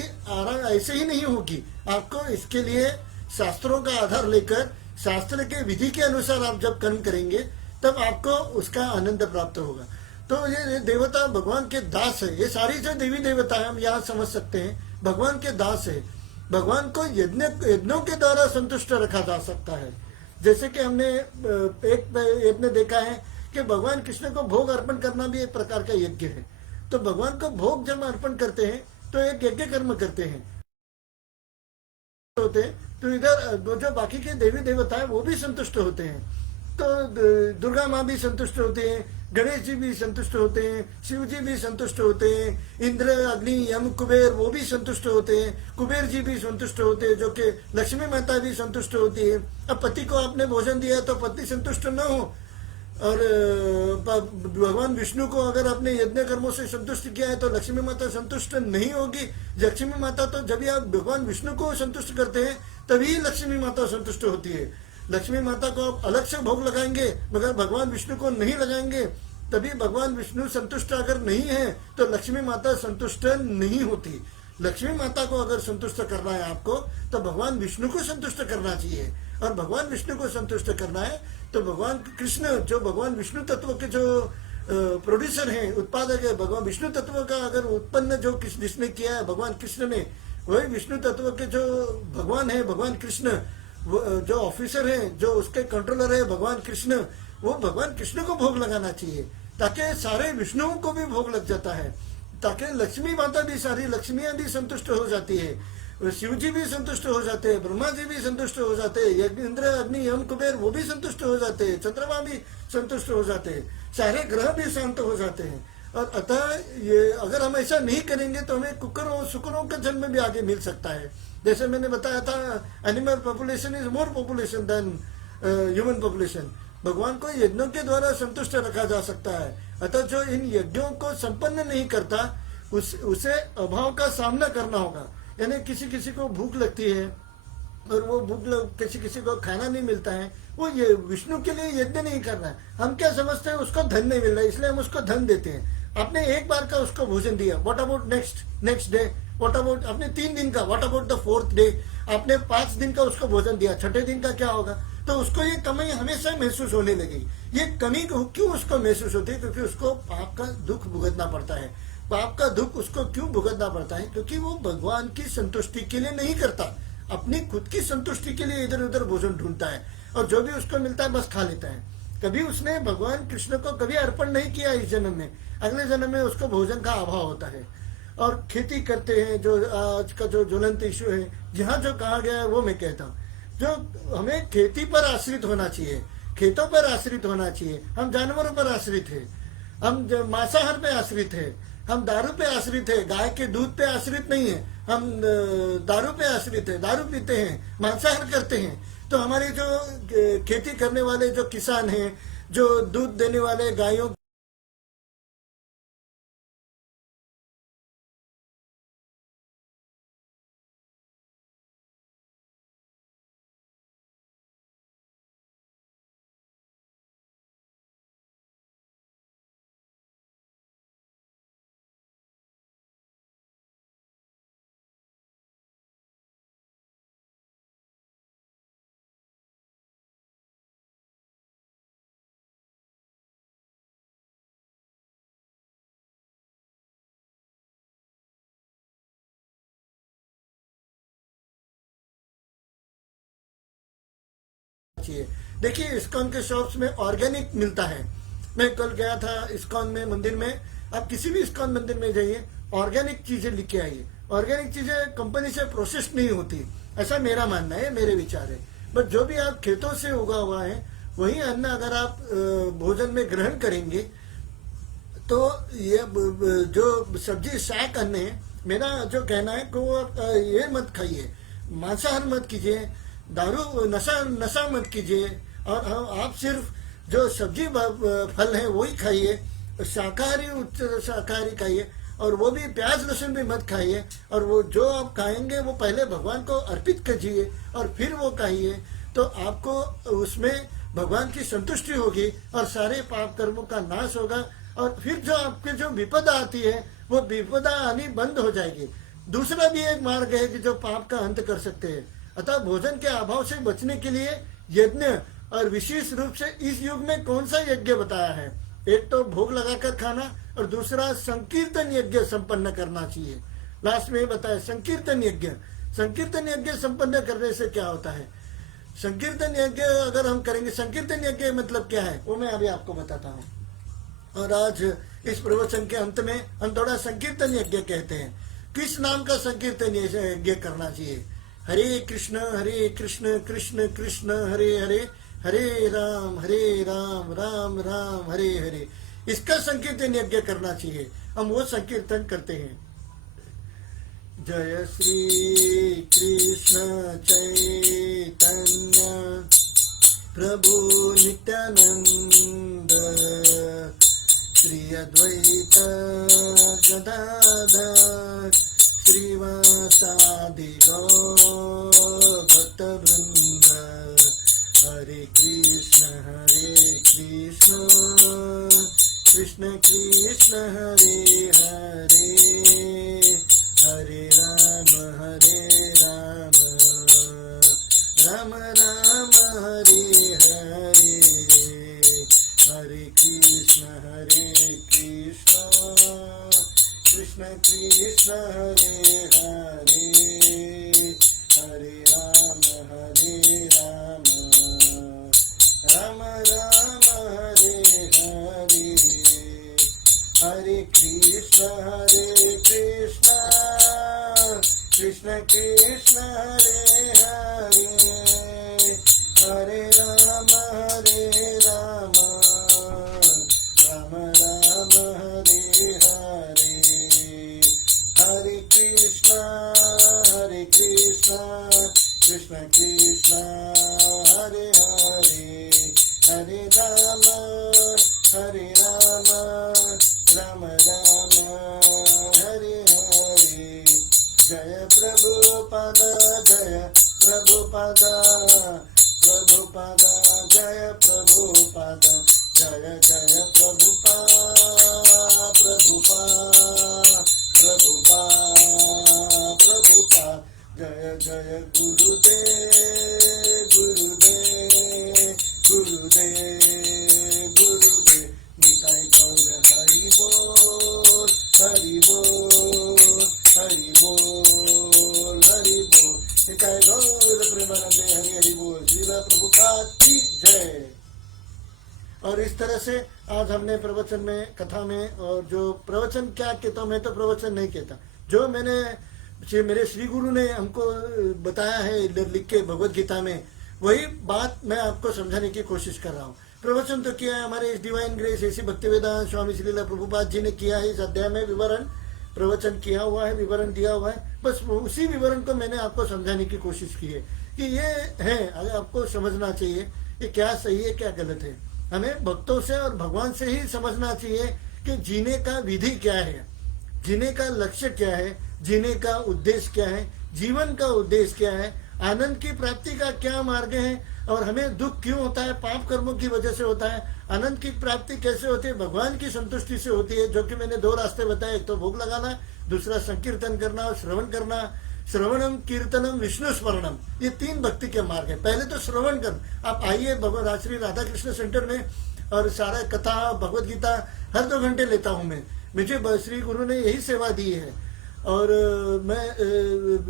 ऐसे ही नहीं होगी। आपको इसके लिए शास्त्रों का आधार लेकर, शास्त्र के विधि के अनुसार आप जब कर्म करेंगे तब आपको उसका आनंद प्राप्त होगा। तो ये देवता भगवान के दास है। ये सारी जो देवी देवता है हम यहाँ समझ सकते हैं भगवान के दास है। भगवान को यज्ञों के द्वारा संतुष्ट रखा जा सकता है। जैसे कि हमने एक देखा है कि भगवान कृष्ण को भोग अर्पण करना भी एक प्रकार का यज्ञ है। तो भगवान को भोग जब अर्पण करते हैं तो एक यज्ञ कर्म करते हैं तो इधर जो बाकी के देवी देवता है वो भी संतुष्ट होते हैं। तो दुर्गा माँ भी संतुष्ट होते हैं, गणेश जी भी संतुष्ट होते हैं, शिव जी भी संतुष्ट होते हैं, इंद्र, अग्नि, यम, कुबेर वो भी संतुष्ट होते हैं, कुबेर जी भी संतुष्ट होते हैं, जो कि लक्ष्मी माता भी संतुष्ट होती है। अब पति को आपने भोजन दिया तो पत्नी संतुष्ट न हो, और भगवान विष्णु को अगर अपने यज्ञ कर्मों से संतुष्ट किया है तो लक्ष्मी माता संतुष्ट नहीं होगी। लक्ष्मी माता तो जब भी आप भगवान विष्णु को संतुष्ट करते हैं तभी लक्ष्मी माता संतुष्ट होती है। लक्ष्मी माता को आप अलग से भोग लगाएंगे मगर भगवान विष्णु को नहीं लगाएंगे तभी भगवान विष्णु संतुष्ट अगर नहीं है तो लक्ष्मी माता संतुष्ट नहीं होती। लक्ष्मी माता को अगर संतुष्ट करना है आपको तो भगवान विष्णु को संतुष्ट करना चाहिए, और भगवान विष्णु को संतुष्ट करना है तो भगवान कृष्ण जो भगवान विष्णु तत्व के जो प्रोड्यूसर हैं, उत्पादक है, भगवान विष्णु तत्व का अगर उत्पन्न जो जिसने किया है भगवान कृष्ण ने, वही विष्णु तत्व के जो भगवान है भगवान कृष्ण, जो ऑफिसर है जो उसके कंट्रोलर है भगवान कृष्ण, वो भगवान कृष्ण को भोग लगाना चाहिए ताकि सारे विष्णुओं को भी भोग लग जाता है, ताकि लक्ष्मी माता भी, सारी लक्ष्मियां भी संतुष्ट हो जाती है, शिव जी भी संतुष्ट हो जाते हैं, ब्रह्मा जी भी संतुष्ट हो जाते हैं, इंद्र अग्नि यम कुबेर वो भी संतुष्ट हो जाते हैं, चंद्रमा भी संतुष्ट हो जाते हैं, सारे ग्रह भी शांत हो जाते हैं। और अतः ये अगर हम ऐसा नहीं करेंगे तो हमें कुकरों शुक्रों का जन्म भी आगे मिल सकता है। जैसे मैंने बताया था, animal population is more population than human population. भगवान को यज्ञों के द्वारा संतुष्ट रखा जा सकता है। अतः जो इन यज्ञों को संपन्न नहीं करता उसे अभाव का सामना करना होगा। यानी किसी किसी को भूख लगती है और वो किसी किसी को खाना नहीं मिलता है, वो ये विष्णु के लिए यज्ञ नहीं कर रहा है। हम क्या समझते हैं, उसको धन नहीं मिल रहा है इसलिए हम उसको धन देते हैं। आपने एक बार का उसको भोजन दिया, what about next day, what about आपने 3 दिन का, what about the 4th day, आपने 5 दिन का उसको भोजन दिया, 6ठे दिन का क्या होगा? तो उसको ये कमी हमेशा महसूस होने लगी। ये कमी क्यों उसको महसूस होती है? क्योंकि उसको पाप का दुख भुगतना पड़ता है। पाप का दुख उसको क्यों भुगतना पड़ता है? क्योंकि वो भगवान की संतुष्टि के लिए नहीं करता, अपनी खुद की संतुष्टि के लिए इधर उधर भोजन ढूंढता है और जो भी उसको मिलता है बस खा लेता है। कभी उसने भगवान कृष्ण को कभी अर्पण नहीं किया इस जन्म में, अगले जन्म में उसको भोजन का अभाव होता है। और खेती करते हैं, जो आज का जो ज्वलंत इशू है, जहाँ जो कहा गया है वो मैं कहता हूँ, जो हमें खेती पर आश्रित होना चाहिए, खेतों पर आश्रित होना चाहिए। हम जानवरों पर आश्रित है, हम मांसाहार पे आश्रित है, हम दारू पे आश्रित है, गाय के दूध पे आश्रित नहीं है, हम दारू पे आश्रित है, दारू पीते हैं, मांसाहार करते हैं। तो हमारे जो खेती करने वाले जो किसान हैं, जो दूध देने वाले गायों चाहिए। देखिए इस्कॉन के शॉप्स में ऑर्गेनिक मिलता है। मैं कल गया था इस्कॉन में मंदिर में, आप किसी भी इस्कॉन मंदिर में जाइए, ऑर्गेनिक चीजें लेके आइए। ऑर्गेनिक चीजें कंपनी से प्रोसेस नहीं होती, ऐसा मेरा मानना है, मेरे विचार है। बट जो भी आप खेतों से उगा हुआ है वही अन्न अगर आप भोजन में ग्रहण करेंगे तो ये जो सब्जी शाक अन्न है, मेरा जो कहना है कि वो आप ये मत खाइए, मांसाहार मत कीजिए, दारू नशा मत कीजिए, और आप सिर्फ जो सब्जी फल है वही खाइए, शाकाहारी उच्च शाकाहारी खाइए, और वो भी प्याज लहसुन भी मत खाइए। और वो जो आप खाएंगे वो पहले भगवान को अर्पित कीजिए और फिर वो खाइए, तो आपको उसमें भगवान की संतुष्टि होगी और सारे पाप कर्मों का नाश होगा। और फिर जो आपके जो विपदा आती है वो विपदा आनी बंद हो जाएगी। दूसरा भी एक मार्ग है कि जो पाप का अंत कर सकते हैं। अतः भोजन के अभाव से बचने के लिए यज्ञ, और विशेष रूप से इस युग में कौन सा यज्ञ बताया है, एक तो भोग लगाकर खाना और दूसरा संकीर्तन यज्ञ संपन्न करना चाहिए। लास्ट में बताया संकीर्तन यज्ञ। संकीर्तन यज्ञ संपन्न करने से क्या होता है? संकीर्तन यज्ञ अगर हम करेंगे, संकीर्तन यज्ञ मतलब क्या है वो मैं अभी आपको बताता हूँ। और आज इस प्रवचन के अंत में हम थोड़ा संकीर्तन यज्ञ कहते हैं। किस नाम का संकीर्तन यज्ञ करना चाहिए? हरे कृष्ण कृष्ण कृष्ण हरे हरे, हरे राम राम राम हरे हरे। इसका संकीर्तन यज्ञ करना चाहिए। हम वो संकीर्तन करते हैं। जय श्री कृष्ण चैतन्य प्रभु नित्यानंद, अद्वैत गदाधर श्रीवासादि गौर भक्त वृंद हरे कृष्ण कृष्ण कृष्ण हरे हरे हरे राम राम राम हरे हरे हरे कृष्ण कृष्ण कृष्ण हरे हरे हरे राम राम राम हरे हरे हरे कृष्ण कृष्ण कृष्ण हरे हरे हरे राम राम राम हरे हरे हरे कृष्ण कृष्ण कृष्ण हरे हरे हरे राम राम हरे हरे जय प्रभुपाद जय प्रभुपाद जय प्रभुपाद जय जय प्रभुपाद जय जय गुरुदेव निताय गौर हरि बोल निताय गौर प्रेमानंदे हरि हरि बोल श्रील प्रभुपाद की जय। और इस तरह से आज हमने प्रवचन में कथा में, और जो प्रवचन क्या कहता हूँ, मैं तो प्रवचन नहीं कहता, जो मेरे श्री गुरु ने हमको बताया है लिख के भगवत गीता में, वही बात मैं आपको समझाने की कोशिश कर रहा हूँ। प्रवचन तो किया है हमारे इस डिवाइन ग्रेस ऐसी भक्तिवेदांत स्वामी श्रील प्रभुपाद जी ने किया है, इस अध्याय में विवरण प्रवचन किया हुआ है, विवरण दिया हुआ है। बस उसी विवरण को मैंने आपको समझाने की कोशिश की है कि ये है, अगर आपको समझना चाहिए कि क्या सही है क्या गलत है। हमें भक्तों से और भगवान से ही समझना चाहिए कि जीने का विधि क्या है, जीने का लक्ष्य क्या है, जीने का उद्देश्य क्या है, जीवन का उद्देश्य क्या है, आनंद की प्राप्ति का क्या मार्ग है, और हमें दुख क्यों होता है, पाप कर्मों की वजह से होता है, आनंद की प्राप्ति कैसे होती है, भगवान की संतुष्टि से होती है, जो कि मैंने दो रास्ते बताए, एक तो भोग लगाना, दूसरा संकीर्तन करना और श्रवण करना। श्रवणम कीर्तनम विष्णु स्मरणम, ये तीन भक्ति के मार्ग है। पहले तो श्रवण कर, आप आइए श्री राधा कृष्ण सेंटर में, और सारा कथा भगवत गीता हर 2 घंटे लेता हूँ मैं, मुझे श्री गुरु ने यही सेवा दी है। और मैं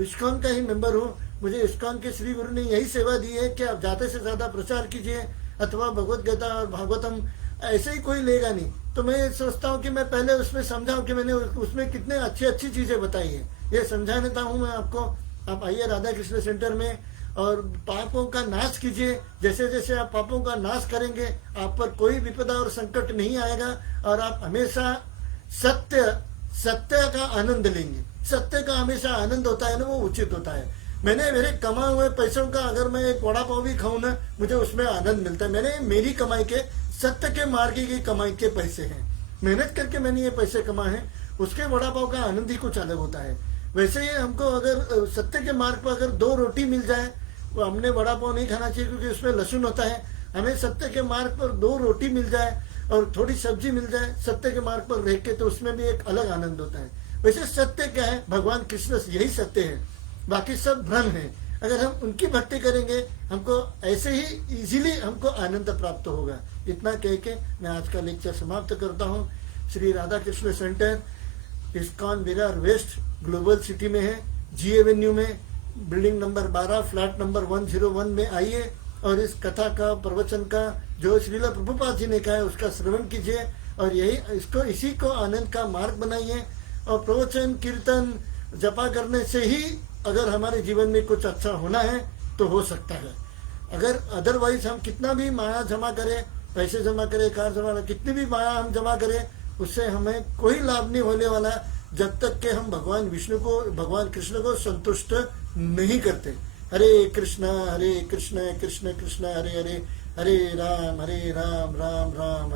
इस्कॉन का ही मेंबर हूँ, मुझे इस्कॉन के श्री गुरु ने यही सेवा दी है कि आप ज़्यादा से ज़्यादा प्रचार कीजिए, अथवा भगवत गीता और भागवतम ऐसे ही कोई लेगा नहीं। तो मैं सोचता हूँ कि मैं पहले उसमें समझाऊँ कि मैंने उसमें कितने अच्छी चीज़ें बताई है, ये समझा देता हूँ मैं आपको। आप आइए राधा कृष्ण सेंटर में और पापों का नाश कीजिए। जैसे जैसे आप पापों का नाश करेंगे, आप पर कोई विपदा और संकट नहीं आएगा, और आप हमेशा सत्य का आनंद लेंगे। सत्य का हमेशा आनंद होता है ना, वो उचित होता है। मेरे कमाए हुए पैसों का अगर मैं एक वड़ा पाव भी खाऊं ना, मुझे उसमें आनंद मिलता है। मेरी कमाई के, सत्य के मार्ग की कमाई के पैसे हैं, मेहनत करके मैंने ये पैसे कमाए हैं, उसके वड़ा पाव का आनंद ही कुछ अलग होता है। वैसे ही हमको अगर सत्य के मार्ग पर अगर 2 रोटी मिल जाए, तो हमने वड़ा पाव नहीं खाना चाहिए क्योंकि उसमें लहसुन होता है। हमें सत्य के मार्ग पर 2 रोटी मिल जाए और थोड़ी सब्जी मिल जाए सत्य के मार्ग पर रह के, तो उसमें भी एक अलग आनंद होता है। वैसे सत्य क्या है, भगवान कृष्ण यही सत्य है, बाकी सब भ्रम है। अगर हम उनकी भक्ति करेंगे, हमको ऐसे ही इजीली हमको आनंद प्राप्त होगा। इतना कह के मैं आज का लेक्चर समाप्त करता हूँ। Shri Radha Krishna centre ISKCON Virar west global city में है, जी एवेन्यू में, बिल्डिंग नंबर 12, फ्लैट नंबर 101 में आइए, और इस कथा का, प्रवचन का जो श्रील प्रभुपाद जी ने कहा है उसका श्रवण कीजिए, और इसी को आनंद का मार्ग बनाइए। और प्रवचन कीर्तन जपा करने से ही अगर हमारे जीवन में कुछ अच्छा होना है तो हो सकता है। अगर अदरवाइज हम कितना भी माया जमा करें, पैसे जमा करें, कार जमा करें, कितनी भी माया हम जमा करें, उससे हमें कोई लाभ नहीं होने वाला जब तक कि हम भगवान कृष्ण को संतुष्ट नहीं करते। हरे कृष्ण कृष्ण कृष्ण हरे हरे, हरे राम राम राम